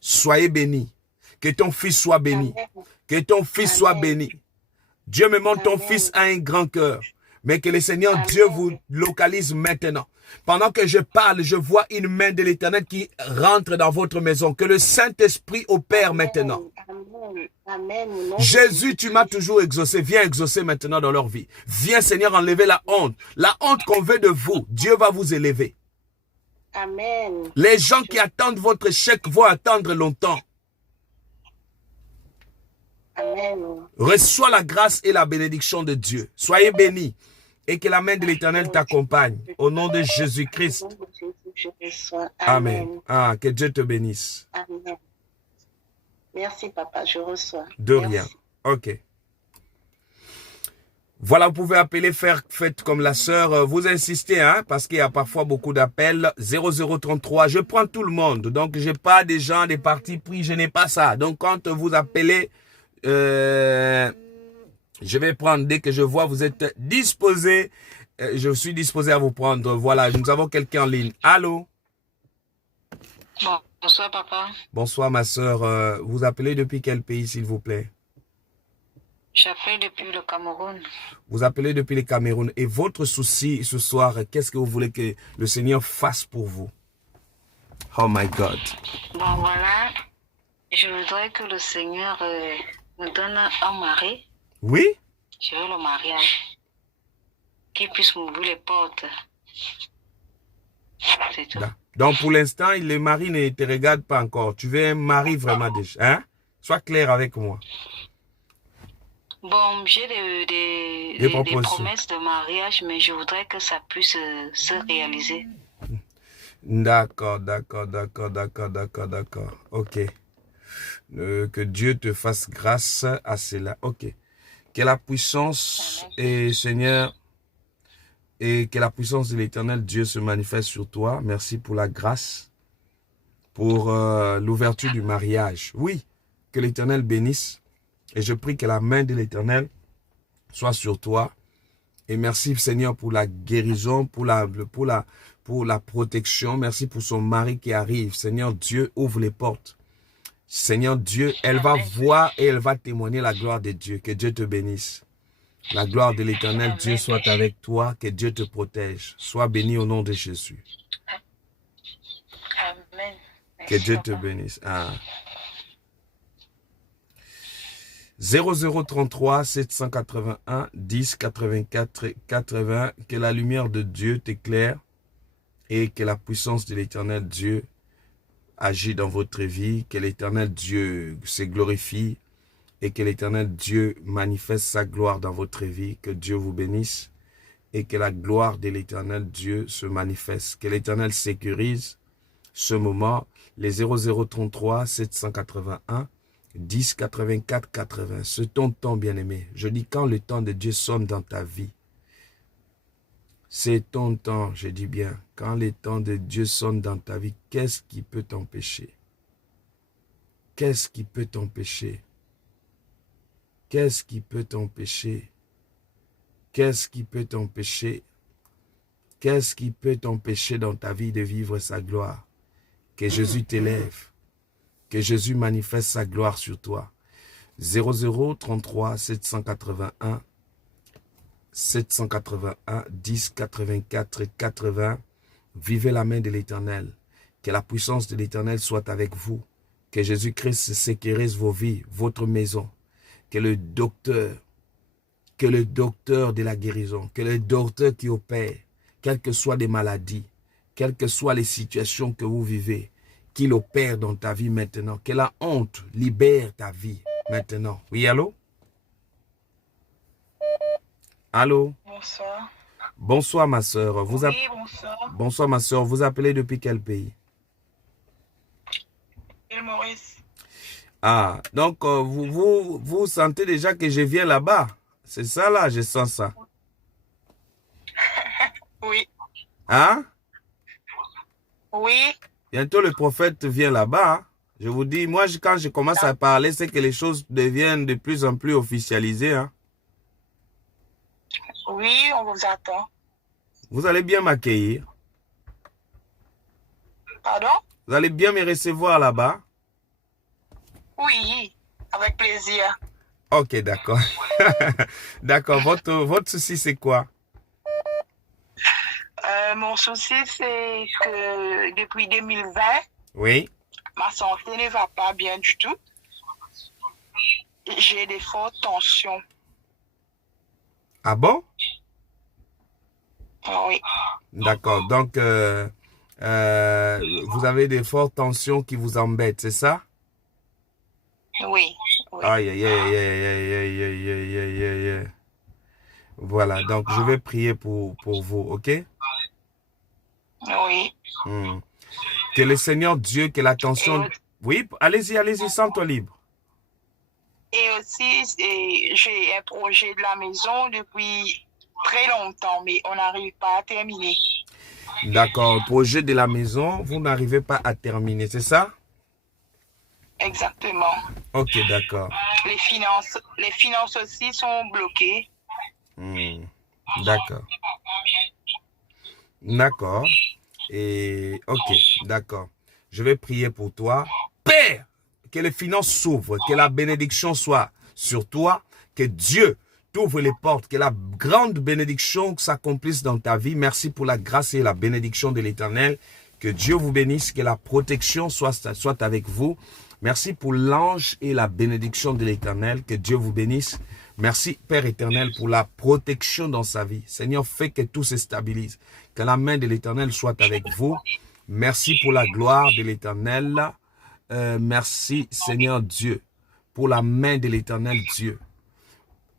Soyez bénis. Que ton fils soit béni. Que ton fils soit béni. Dieu me montre ton fils a un grand cœur. Mais que le Seigneur Dieu vous localise maintenant. Pendant que je parle, je vois une main de l'Éternel qui rentre dans votre maison. Que le Saint-Esprit opère maintenant. Amen. Jésus, tu m'as toujours exaucé. Viens exaucer maintenant dans leur vie. Viens, Seigneur, enlever la honte. La honte qu'on veut de vous. Dieu va vous élever. Amen. Les gens qui attendent votre chèque vont attendre longtemps. Amen. Reçois la grâce et la bénédiction de Dieu. Soyez bénis et que la main de l'Éternel t'accompagne. Au nom de Jésus-Christ. Au nom de Jésus, je reçois. Amen. Ah, que Dieu te bénisse. Amen. Merci, papa, je reçois. De Merci. rien. Ok. Voilà, vous pouvez appeler, faites comme la sœur. Vous insistez, hein, parce qu'il y a parfois beaucoup d'appels. 0033, je prends tout le monde. Donc, j'ai pas des gens, des partis pris, je n'ai pas ça. Donc, quand vous appelez, je vais prendre, dès que je vois, vous êtes disposé. Je suis disposé à vous prendre. Voilà, nous avons quelqu'un en ligne. Allô? Bonsoir, papa. Bonsoir, ma sœur. Vous appelez depuis quel pays, s'il vous plaît? J'appelle depuis le Cameroun. Vous appelez depuis le Cameroun. Et votre souci ce soir, qu'est-ce que vous voulez que le Seigneur fasse pour vous? Oh my God. Bon, voilà. Je voudrais que le Seigneur me donne un mari. Oui? Je veux le mariage. Qu'il puisse m'ouvrir les portes. C'est tout. Donc, pour l'instant, le mari ne te regarde pas encore. Tu veux un mari vraiment déjà. Hein? Sois clair avec moi. Bon, j'ai des promesses de mariage, mais je voudrais que ça puisse se réaliser. D'accord. Ok. Que Dieu te fasse grâce à cela. Ok. Que la puissance, et Seigneur, et que la puissance de l'Éternel Dieu se manifeste sur toi. Merci pour la grâce, pour l'ouverture du mariage. Oui, que l'Éternel bénisse. Et je prie que la main de l'Éternel soit sur toi. Et merci Seigneur pour la guérison, pour la protection. Merci pour son mari qui arrive. Seigneur Dieu, ouvre les portes. Seigneur Dieu, elle va voir et elle va témoigner la gloire de Dieu. Que Dieu te bénisse. La gloire de l'Éternel Dieu soit avec toi. Que Dieu te protège. Sois béni au nom de Jésus. Amen. Que Dieu te bénisse. Ah. 0033 781 10 84 80. Que la lumière de Dieu t'éclaire et que la puissance de l'Éternel Dieu agit dans votre vie. Que l'Éternel Dieu se glorifie et que l'Éternel Dieu manifeste sa gloire dans votre vie. Que Dieu vous bénisse et que la gloire de l'Éternel Dieu se manifeste. Que l'Éternel sécurise ce moment. Les 0033 781 10 84 80. Ce ton temps bien-aimé. Je dis quand le temps de Dieu sonne dans ta vie. C'est ton temps, je dis bien. Quand le temps de Dieu sonne dans ta vie, qu'est-ce qui peut t'empêcher? Qu'est-ce qui peut t'empêcher? Qu'est-ce qui peut t'empêcher? Qu'est-ce qui peut t'empêcher? Qu'est-ce qui peut t'empêcher dans ta vie de vivre sa gloire? Que Jésus t'élève. Que Jésus manifeste sa gloire sur toi. 0033 781 10 84 80. Vivez la main de l'Éternel. Que la puissance de l'Éternel soit avec vous. Que Jésus-Christ sécurise vos vies, votre maison. Que le docteur de la guérison, que le docteur qui opère, quelles que soient les maladies, quelles que soient les situations que vous vivez, qu'il opère dans ta vie maintenant. Que la honte libère ta vie maintenant. Oui, allô? Allô? Bonsoir. Bonsoir, ma soeur. Oui, bonsoir. Bonsoir, ma soeur. Vous appelez depuis quel pays? Île Maurice. Ah, donc vous sentez déjà que je viens là-bas. C'est ça là, je sens ça. Oui. Hein? Oui. Bientôt le prophète vient là-bas. Hein? Je vous dis, moi quand je commence à parler, c'est que les choses deviennent de plus en plus officialisées. Hein? Oui, on vous attend. Vous allez bien m'accueillir. Pardon? Vous allez bien me recevoir là-bas. Oui, avec plaisir. Ok, d'accord. D'accord, votre souci c'est quoi? Mon souci, c'est que depuis 2020, Oui. ma santé ne va pas bien du tout. J'ai des fortes tensions. Ah bon? Oui. D'accord, donc vous avez des fortes tensions qui vous embêtent, c'est ça? Oui. Oui. Aïe, aïe, aïe, aïe, aïe, aïe, aïe, aïe, aïe, aïe, aïe. Voilà, donc je vais prier pour vous, ok? Oui. Que le Seigneur Dieu, que l'attention... Oui, allez-y, sens-toi libre. Et aussi, j'ai un projet de la maison depuis très longtemps, mais on n'arrive pas à terminer. D'accord, projet de la maison, vous n'arrivez pas à terminer, c'est ça? Exactement. Ok, d'accord. Les finances aussi sont bloquées. D'accord. D'accord. Et ok, d'accord. Je vais prier pour toi. Père, que les finances s'ouvrent, que la bénédiction soit sur toi, que Dieu t'ouvre les portes, que la grande bénédiction s'accomplisse dans ta vie. Merci pour la grâce et la bénédiction de l'Éternel. Que Dieu vous bénisse, que la protection soit avec vous. Merci pour l'ange et la bénédiction de l'Éternel. Que Dieu vous bénisse. Merci, Père éternel, pour la protection dans sa vie. Seigneur, fais que tout se stabilise. Que la main de l'Éternel soit avec vous. Merci pour la gloire de l'Éternel. Merci, Seigneur Dieu, pour la main de l'Éternel Dieu.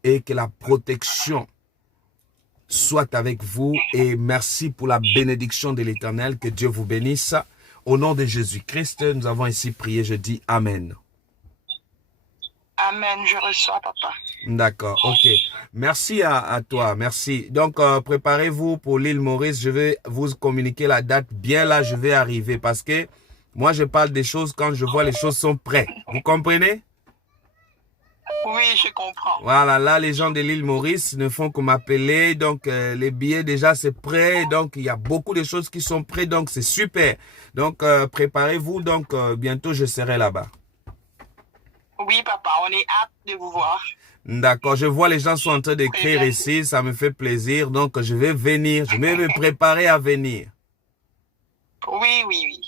Et que la protection soit avec vous. Et merci pour la bénédiction de l'Éternel. Que Dieu vous bénisse. Au nom de Jésus-Christ, nous avons ici prié. Je dis Amen. Amen, je reçois, papa. D'accord, ok. Merci à toi, merci. Donc, préparez-vous pour l'île Maurice. Je vais vous communiquer la date bien là, je vais arriver parce que moi, je parle des choses quand je vois les choses sont prêtes. Vous comprenez? Oui, je comprends. Voilà, là, les gens de l'île Maurice ne font que m'appeler. Donc, les billets, déjà, c'est prêt. Donc, il y a beaucoup de choses qui sont prêtes. Donc, c'est super. Donc, préparez-vous. Donc, bientôt, je serai là-bas. Oui, papa, on est hâte de vous voir. D'accord, je vois les gens sont en train d'écrire ici. Ça me fait plaisir. Donc, je vais venir. Je vais me préparer à venir. Oui, oui, oui.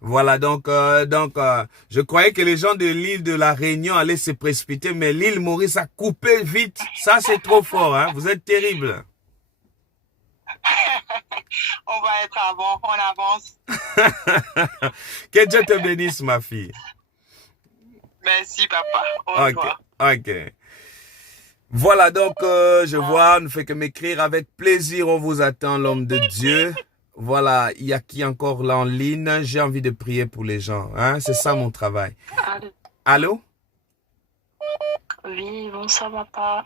Voilà, donc, je croyais que les gens de l'île de la Réunion allaient se précipiter, mais l'île Maurice a coupé vite. Ça, c'est trop fort, hein. Vous êtes terrible. On va être avant, on avance. Que Dieu te bénisse, ma fille. Merci, papa. Au Ok, revoir. ok. Voilà, donc, je vois, on ne fait que m'écrire avec plaisir. On vous attend, l'homme de Dieu. Voilà, il y a qui encore là en ligne? J'ai envie de prier pour les gens, hein. C'est ça mon travail. Allô? Allô? Oui, bonsoir papa.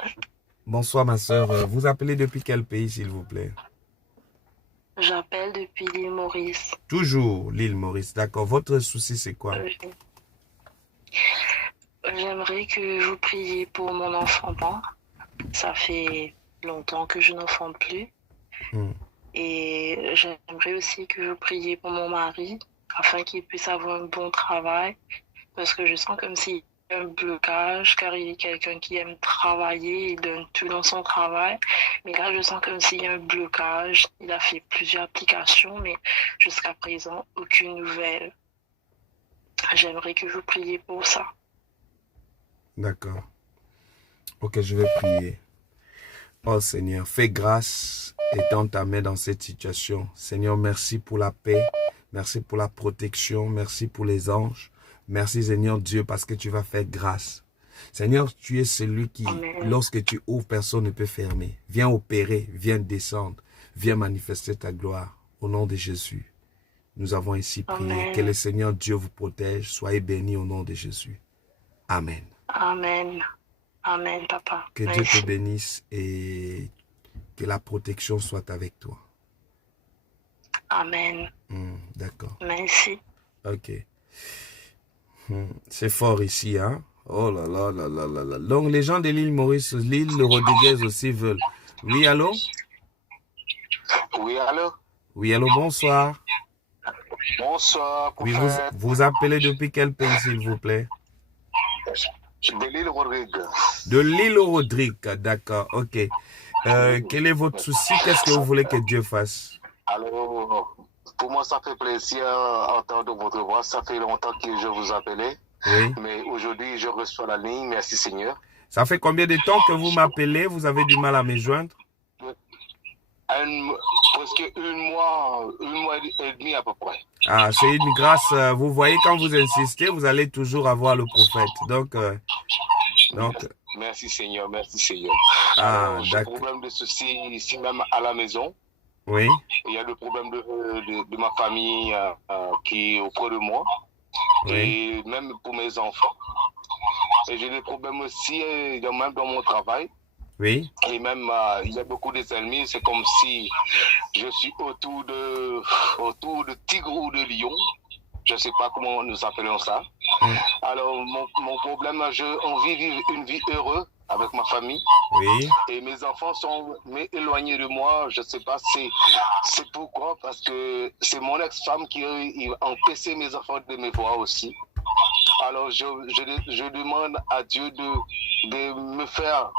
Bonsoir, ma soeur. Vous appelez depuis quel pays, s'il vous plaît? J'appelle depuis l'île Maurice. Toujours l'île Maurice, d'accord. Votre souci, c'est quoi? J'aimerais que vous priez pour mon enfantement. Ça fait longtemps que je n'enfante plus. Et j'aimerais aussi que vous priez pour mon mari, afin qu'il puisse avoir un bon travail. Parce que je sens comme s'il y a un blocage, car il est quelqu'un qui aime travailler, il donne tout dans son travail. Mais là, je sens comme s'il y a un blocage. Il a fait plusieurs applications, mais jusqu'à présent, aucune nouvelle. J'aimerais que vous priez pour ça. D'accord. Ok, je vais prier. Oh Seigneur, fais grâce et tends ta main dans cette situation. Seigneur, merci pour la paix. Merci pour la protection. Merci pour les anges. Merci Seigneur Dieu parce que tu vas faire grâce. Seigneur, tu es celui qui, lorsque tu ouvres, personne ne peut fermer. Viens opérer, viens descendre, viens manifester ta gloire. Au nom de Jésus, nous avons ici prié. Amen. Que le Seigneur Dieu vous protège. Soyez bénis au nom de Jésus. Amen. Amen. Amen, papa. Que Merci. Dieu te bénisse et que la protection soit avec toi. Amen. D'accord. Merci. Ok. C'est fort ici, hein? Oh là là là là là là. Donc, les gens de l'île Maurice, l'île de Rodriguez aussi veulent. Oui, allô? Oui, allô? Oui, allô, bonsoir. Bonsoir, Oui, prophète. vous appelez depuis quel pays, s'il vous plaît? De l'île Rodrigue. De l'île Rodrigue, d'accord, ok. Quel est votre souci? Qu'est-ce que vous voulez que Dieu fasse? Alors, pour moi, ça fait plaisir d'entendre votre voix. Ça fait longtemps que je vous appelais. Oui. Mais aujourd'hui, je reçois la ligne. Merci, Seigneur. Ça fait combien de temps que vous m'appelez? Vous avez du mal à me joindre? Presque un mois et demi à peu près. Ah, c'est une grâce. Vous voyez, quand vous insistez, vous allez toujours avoir le prophète. Donc, Merci, Seigneur. Merci, Seigneur. Ah, Alors, j'ai d'accord. problème de ceci ici même à la maison. Oui. Il y a le problème de ma famille qui est auprès de moi. Oui. Et même pour mes enfants. Et j'ai des problèmes aussi, même dans mon travail. Oui. Et même, il y a beaucoup d'ennemis. C'est comme si je suis autour de tigre ou de lion. Je ne sais pas comment nous appelons ça. Alors, mon problème, j'ai envie de vivre une vie heureuse avec ma famille. Oui. Et mes enfants sont éloignés de moi. Je ne sais pas c'est pourquoi. Parce que c'est mon ex-femme qui a empêché mes enfants de me voir aussi. Alors, je demande à Dieu de me faire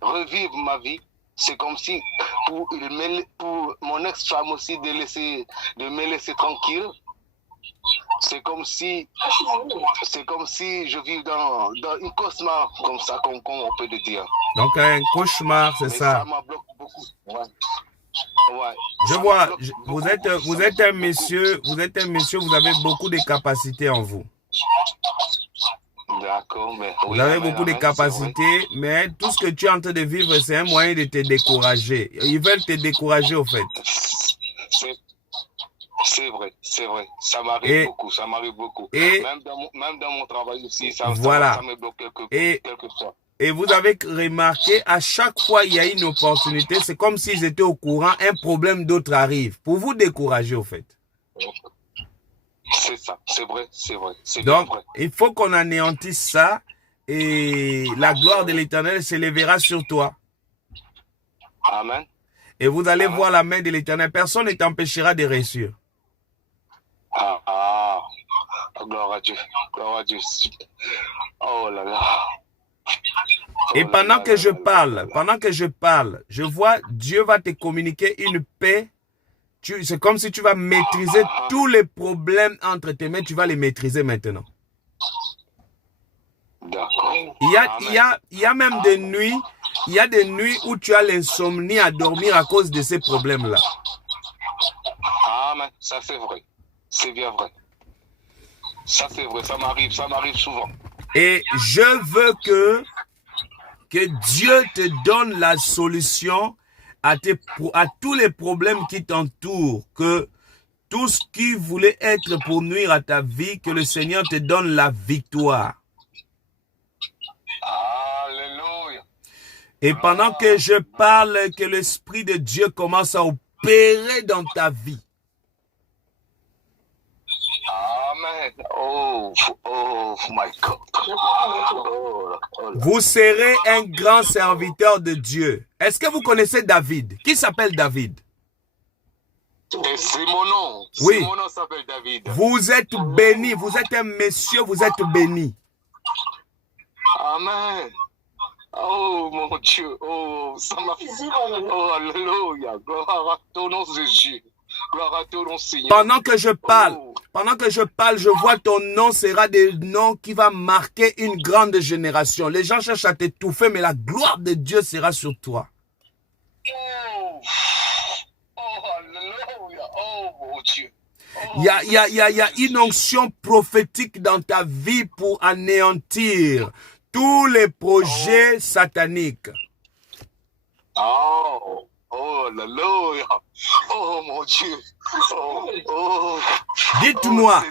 revivre ma vie. C'est comme si pour mon ex-femme aussi de me laisser tranquille. C'est comme si je vis dans une cauchemar comme ça, comme on peut le dire. Donc un cauchemar, c'est Mais ça. ça m'a bloqué beaucoup. Ouais. Ouais. Je Ça vois, me bloque vous beaucoup. êtes un monsieur, vous avez beaucoup de capacités en vous. D'accord, mais Vous avez beaucoup de capacités, mais tout ce que tu es en train de vivre, c'est un moyen de te décourager. Ils veulent te décourager, au fait. C'est vrai. Ça m'arrive beaucoup. Et même dans mon travail aussi, ça me bloque quelquefois. Et vous avez remarqué, à chaque fois il y a une opportunité, c'est comme s'ils étaient au courant, un problème d'autre arrive. Pour vous décourager, au fait. C'est ça, c'est vrai. Donc, vrai. il faut qu'on anéantisse ça et la gloire de l'Éternel s'élèvera sur toi. Amen. Et vous allez voir la main de l'Éternel. Personne ne t'empêchera de réussir. Gloire à Dieu. Oh là là. Et pendant que je parle, je vois Dieu va te communiquer une paix. C'est comme si tu vas maîtriser tous les problèmes entre tes mains. Tu vas les maîtriser maintenant. D'accord. Il y a même des nuits, où tu as l'insomnie à dormir à cause de ces problèmes-là. Amen. Ça c'est vrai. C'est bien vrai. Ça c'est vrai. Ça m'arrive souvent. Et je veux que Dieu te donne la solution à tous les problèmes qui t'entourent, que tout ce qui voulait être pour nuire à ta vie, que le Seigneur te donne la victoire. Alléluia. Et pendant que je parle, que l'Esprit de Dieu commence à opérer dans ta vie. Amen. Oh my God. Vous serez un grand serviteur de Dieu. Est-ce que vous connaissez David? Qui s'appelle David? C'est mon nom. Oui. Mon nom s'appelle David. Vous êtes béni. Vous êtes un monsieur. Vous êtes béni. Amen. Oh mon Dieu. Oh, ça m'a fait. Oh, alléluia. Gloire à ton nom, Jésus. Gloire à ton nom, Seigneur. Pendant que je parle, je vois ton nom sera des noms qui va marquer une grande génération. Les gens cherchent à t'étouffer, mais la gloire de Dieu sera sur toi. Alléluia. Oh mon Dieu. Il y a une onction prophétique dans ta vie pour anéantir tous les projets sataniques. Alléluia. Oh mon Dieu. Dites-moi,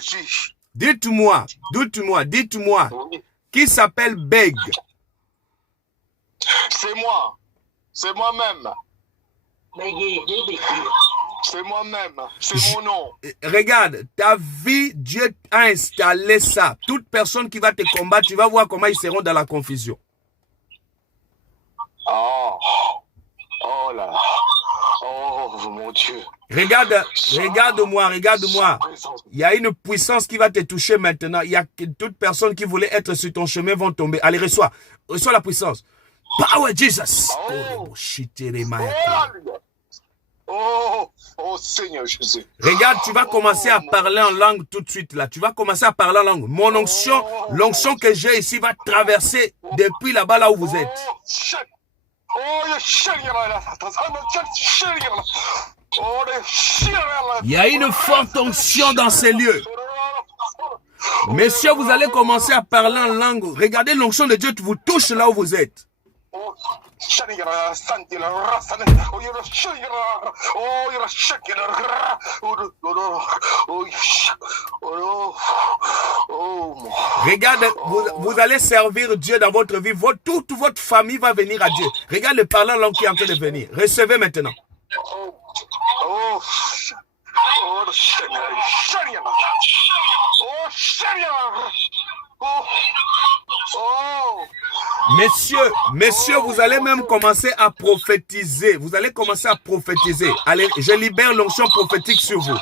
qui s'appelle Beg? C'est moi. C'est moi-même. C'est moi-même. C'est mon nom. Regarde, ta vie, Dieu a installé ça. Toute personne qui va te combattre, tu vas voir comment ils seront dans la confusion. Oh là. Oh mon Dieu. Regarde-moi. Il y a une puissance qui va te toucher maintenant. Il y a toute personne qui voulait être sur ton chemin vont tomber. Allez, reçois la puissance. Power Jesus. Oh Seigneur Jésus. Regarde, tu vas commencer à parler en langue tout de suite là. Tu vas commencer à parler en langue. Mon onction, l'onction que j'ai ici va traverser depuis là-bas là où vous êtes. Il y a une forte onction dans ces lieux. Messieurs, vous allez commencer à parler en langue. Regardez, l'onction de Dieu vous touche là où vous êtes. Regarde, vous allez servir Dieu dans votre vie. Toute votre famille va venir à Dieu. Regarde le parlant langue qui est en train de venir. Recevez maintenant. Messieurs, vous allez même commencer à prophétiser. Vous allez commencer à prophétiser. Allez, je libère l'onction prophétique sur vous.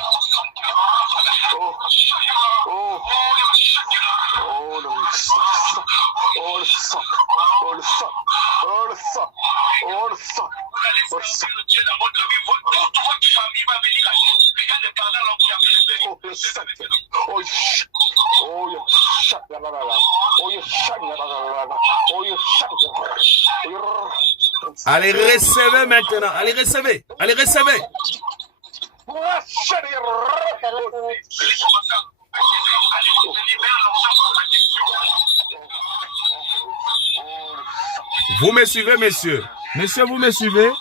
Allez, recevez maintenant. Allez, recevez. Allez, recevez. Vous me suivez, messieurs? Messieurs, vous me suivez?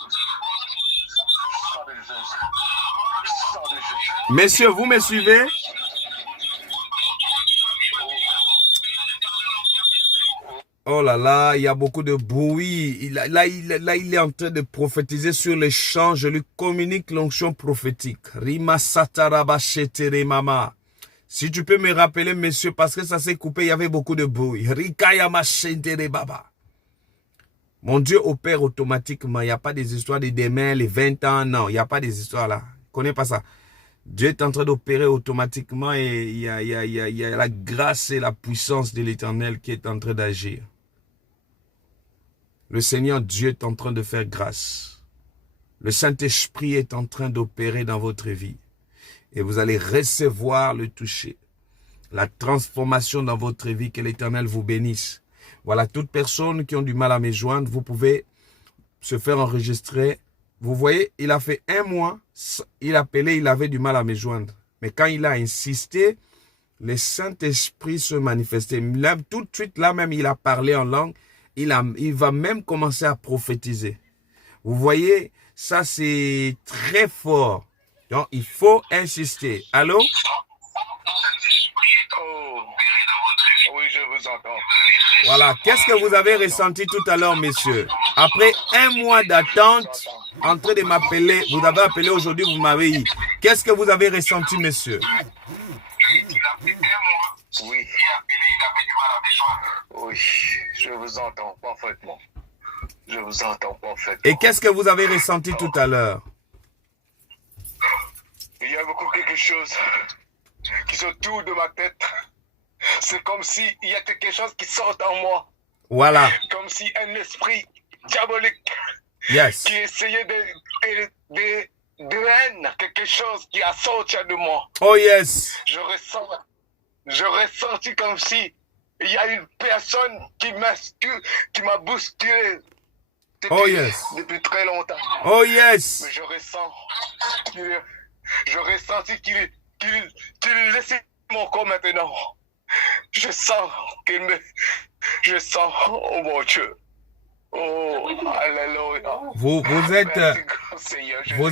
Messieurs, vous me suivez? Oh là là, il y a beaucoup de bruit. Là, il est en train de prophétiser sur les champs. Je lui communique l'onction prophétique. Rima sataraba shetere mama. Si tu peux me rappeler, messieurs, parce que ça s'est coupé, il y avait beaucoup de bruit. Rikayama shetere baba. Mon Dieu opère automatiquement. Il n'y a pas des histoires de demain, les 20 ans. Non, il n'y a pas des histoires là. Je ne connais pas ça. Dieu est en train d'opérer automatiquement et il y a la grâce et la puissance de l'Éternel qui est en train d'agir. Le Seigneur Dieu est en train de faire grâce. Le Saint-Esprit est en train d'opérer dans votre vie. Et vous allez recevoir le toucher. La transformation dans votre vie, que l'Éternel vous bénisse. Voilà, toute personne qui a du mal à me joindre, vous pouvez se faire enregistrer. Vous voyez, il a fait 1 mois, il appelait, il avait du mal à me joindre. Mais quand il a insisté, le Saint-Esprit se manifestait. Là, tout de suite, là même, il a parlé en langue. Il va même commencer à prophétiser. Vous voyez, ça c'est très fort. Donc, il faut insister. Allô? Oh, oui, je vous entends. Voilà. Qu'est-ce que vous avez ressenti tout à l'heure, messieurs? Après 1 mois d'attente, en train de m'appeler, vous avez appelé aujourd'hui, vous m'avez dit. Qu'est-ce que vous avez ressenti, messieurs? Oui. Oui, je vous entends parfaitement. Je vous entends parfaitement. Et qu'est-ce que vous avez ressenti tout à l'heure? Il y a beaucoup quelque chose qui se tourne de ma tête. C'est comme s'il y a quelque chose qui sort en moi. Voilà. Comme si un esprit diabolique Yes. qui essayait de haine, quelque chose qui a sorti de moi. Oh yes. Je ressentis comme si il y a une personne qui m'a bousculé depuis très longtemps. Oh yes. Mais je ressentis qu'il laissait mon corps maintenant. Je sens, oh mon Dieu. Oh, alléluia. Vous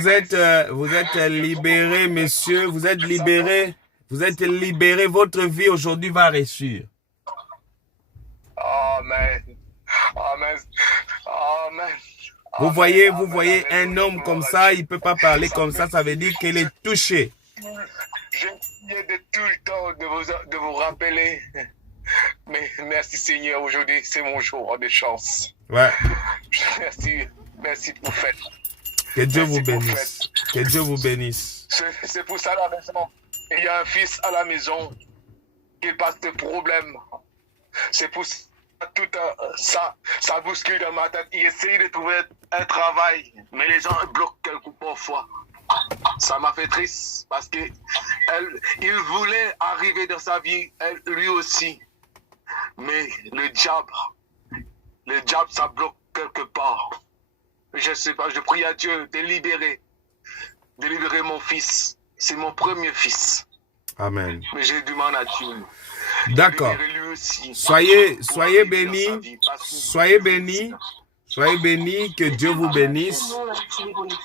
êtes libérés, messieurs. Vous êtes libérés. Vous êtes libérés. Votre vie aujourd'hui va réussir. Amen. Amen. Amen. Vous voyez un homme comme ça, il ne peut pas parler comme ça. Ça veut dire qu'il est touché. J'essayais de tout le temps de vous rappeler. Mais merci Seigneur, aujourd'hui c'est mon jour de chance. Ouais. Merci prophète. Que Dieu vous bénisse. Que Dieu vous bénisse. C'est pour ça à la maison. Il y a un fils à la maison qui passe des problèmes. C'est pour ça tout ça bouscule dans ma tête. Il essaye de trouver un travail, mais les gens bloquent quelques parfois. Ça m'a fait triste parce que il voulait arriver dans sa vie, lui aussi. Mais le diable, ça bloque quelque part. Je sais pas, je prie à Dieu de libérer mon fils. C'est mon premier fils. Amen. Mais j'ai demandé à Dieu. D'accord. Soyez bénis. Soyez bénis. Soyez bénis, que Dieu vous bénisse.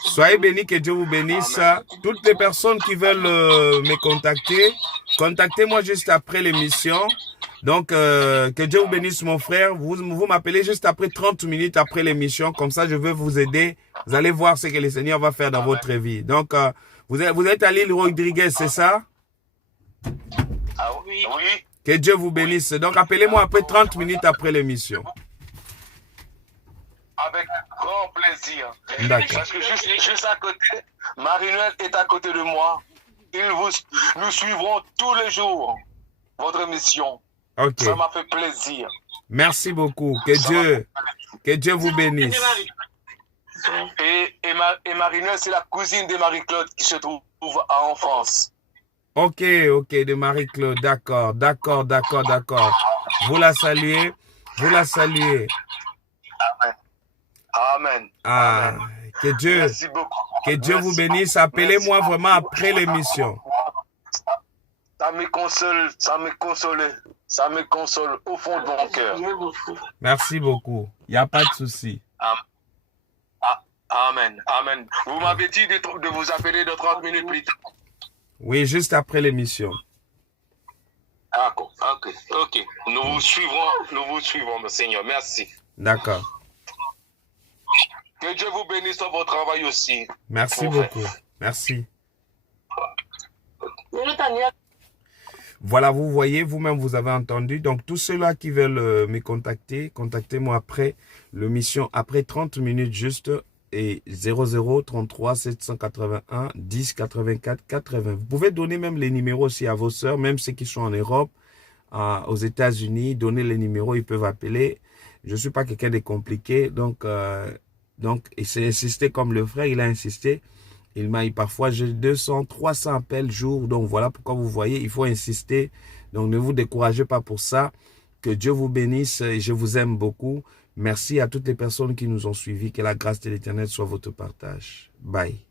Soyez bénis, que Dieu vous bénisse. Toutes les personnes qui veulent me contacter, contactez-moi juste après l'émission. Donc, que Dieu vous bénisse, mon frère. Vous m'appelez juste après 30 minutes après l'émission. Comme ça, je vais vous aider. Vous allez voir ce que le Seigneur va faire dans votre vie. Donc, vous êtes à l'île Rodriguez, c'est ça? Ah oui. Oui. Que Dieu vous bénisse. Donc, appelez-moi après 30 minutes après l'émission. Avec grand plaisir. D'accord. Parce que juste à côté, Marie-Noël est à côté de moi. Nous suivrons tous les jours votre émission. Ok. Ça m'a fait plaisir. Merci beaucoup. Que Dieu vous bénisse. Et Marie-Noël, c'est la cousine de Marie-Claude qui se trouve en France. Ok, de Marie-Claude. D'accord. Vous la saluez. Amen. Ah, Merci beaucoup. Que Dieu vous bénisse. Appelez-moi vraiment après l'émission. Ça me console au fond de mon cœur. Merci beaucoup. Il n'y a pas de souci. Amen. Vous m'avez dit de vous appeler de 30 minutes plus tard. Oui, juste après l'émission. D'accord, ok. Nous vous suivrons, mon Seigneur. Merci. D'accord. Que Dieu vous bénisse dans votre travail aussi. Merci Mon beaucoup. frère. Merci. Voilà, vous voyez, vous-même, vous avez entendu. Donc, tous ceux-là qui veulent me contacter, contactez-moi après l'émission, après 30 minutes juste, et 00 33 781 10 84 80. Vous pouvez donner même les numéros aussi à vos sœurs, même ceux qui sont en Europe, aux États-Unis, donnez les numéros, ils peuvent appeler. Je ne suis pas quelqu'un de compliqué, donc il s'est insisté comme le frère, il a insisté. Parfois, j'ai 200, 300 appels jour. Donc, voilà pourquoi vous voyez, il faut insister. Donc, ne vous découragez pas pour ça. Que Dieu vous bénisse et je vous aime beaucoup. Merci à toutes les personnes qui nous ont suivis. Que la grâce de l'Éternel soit votre partage. Bye.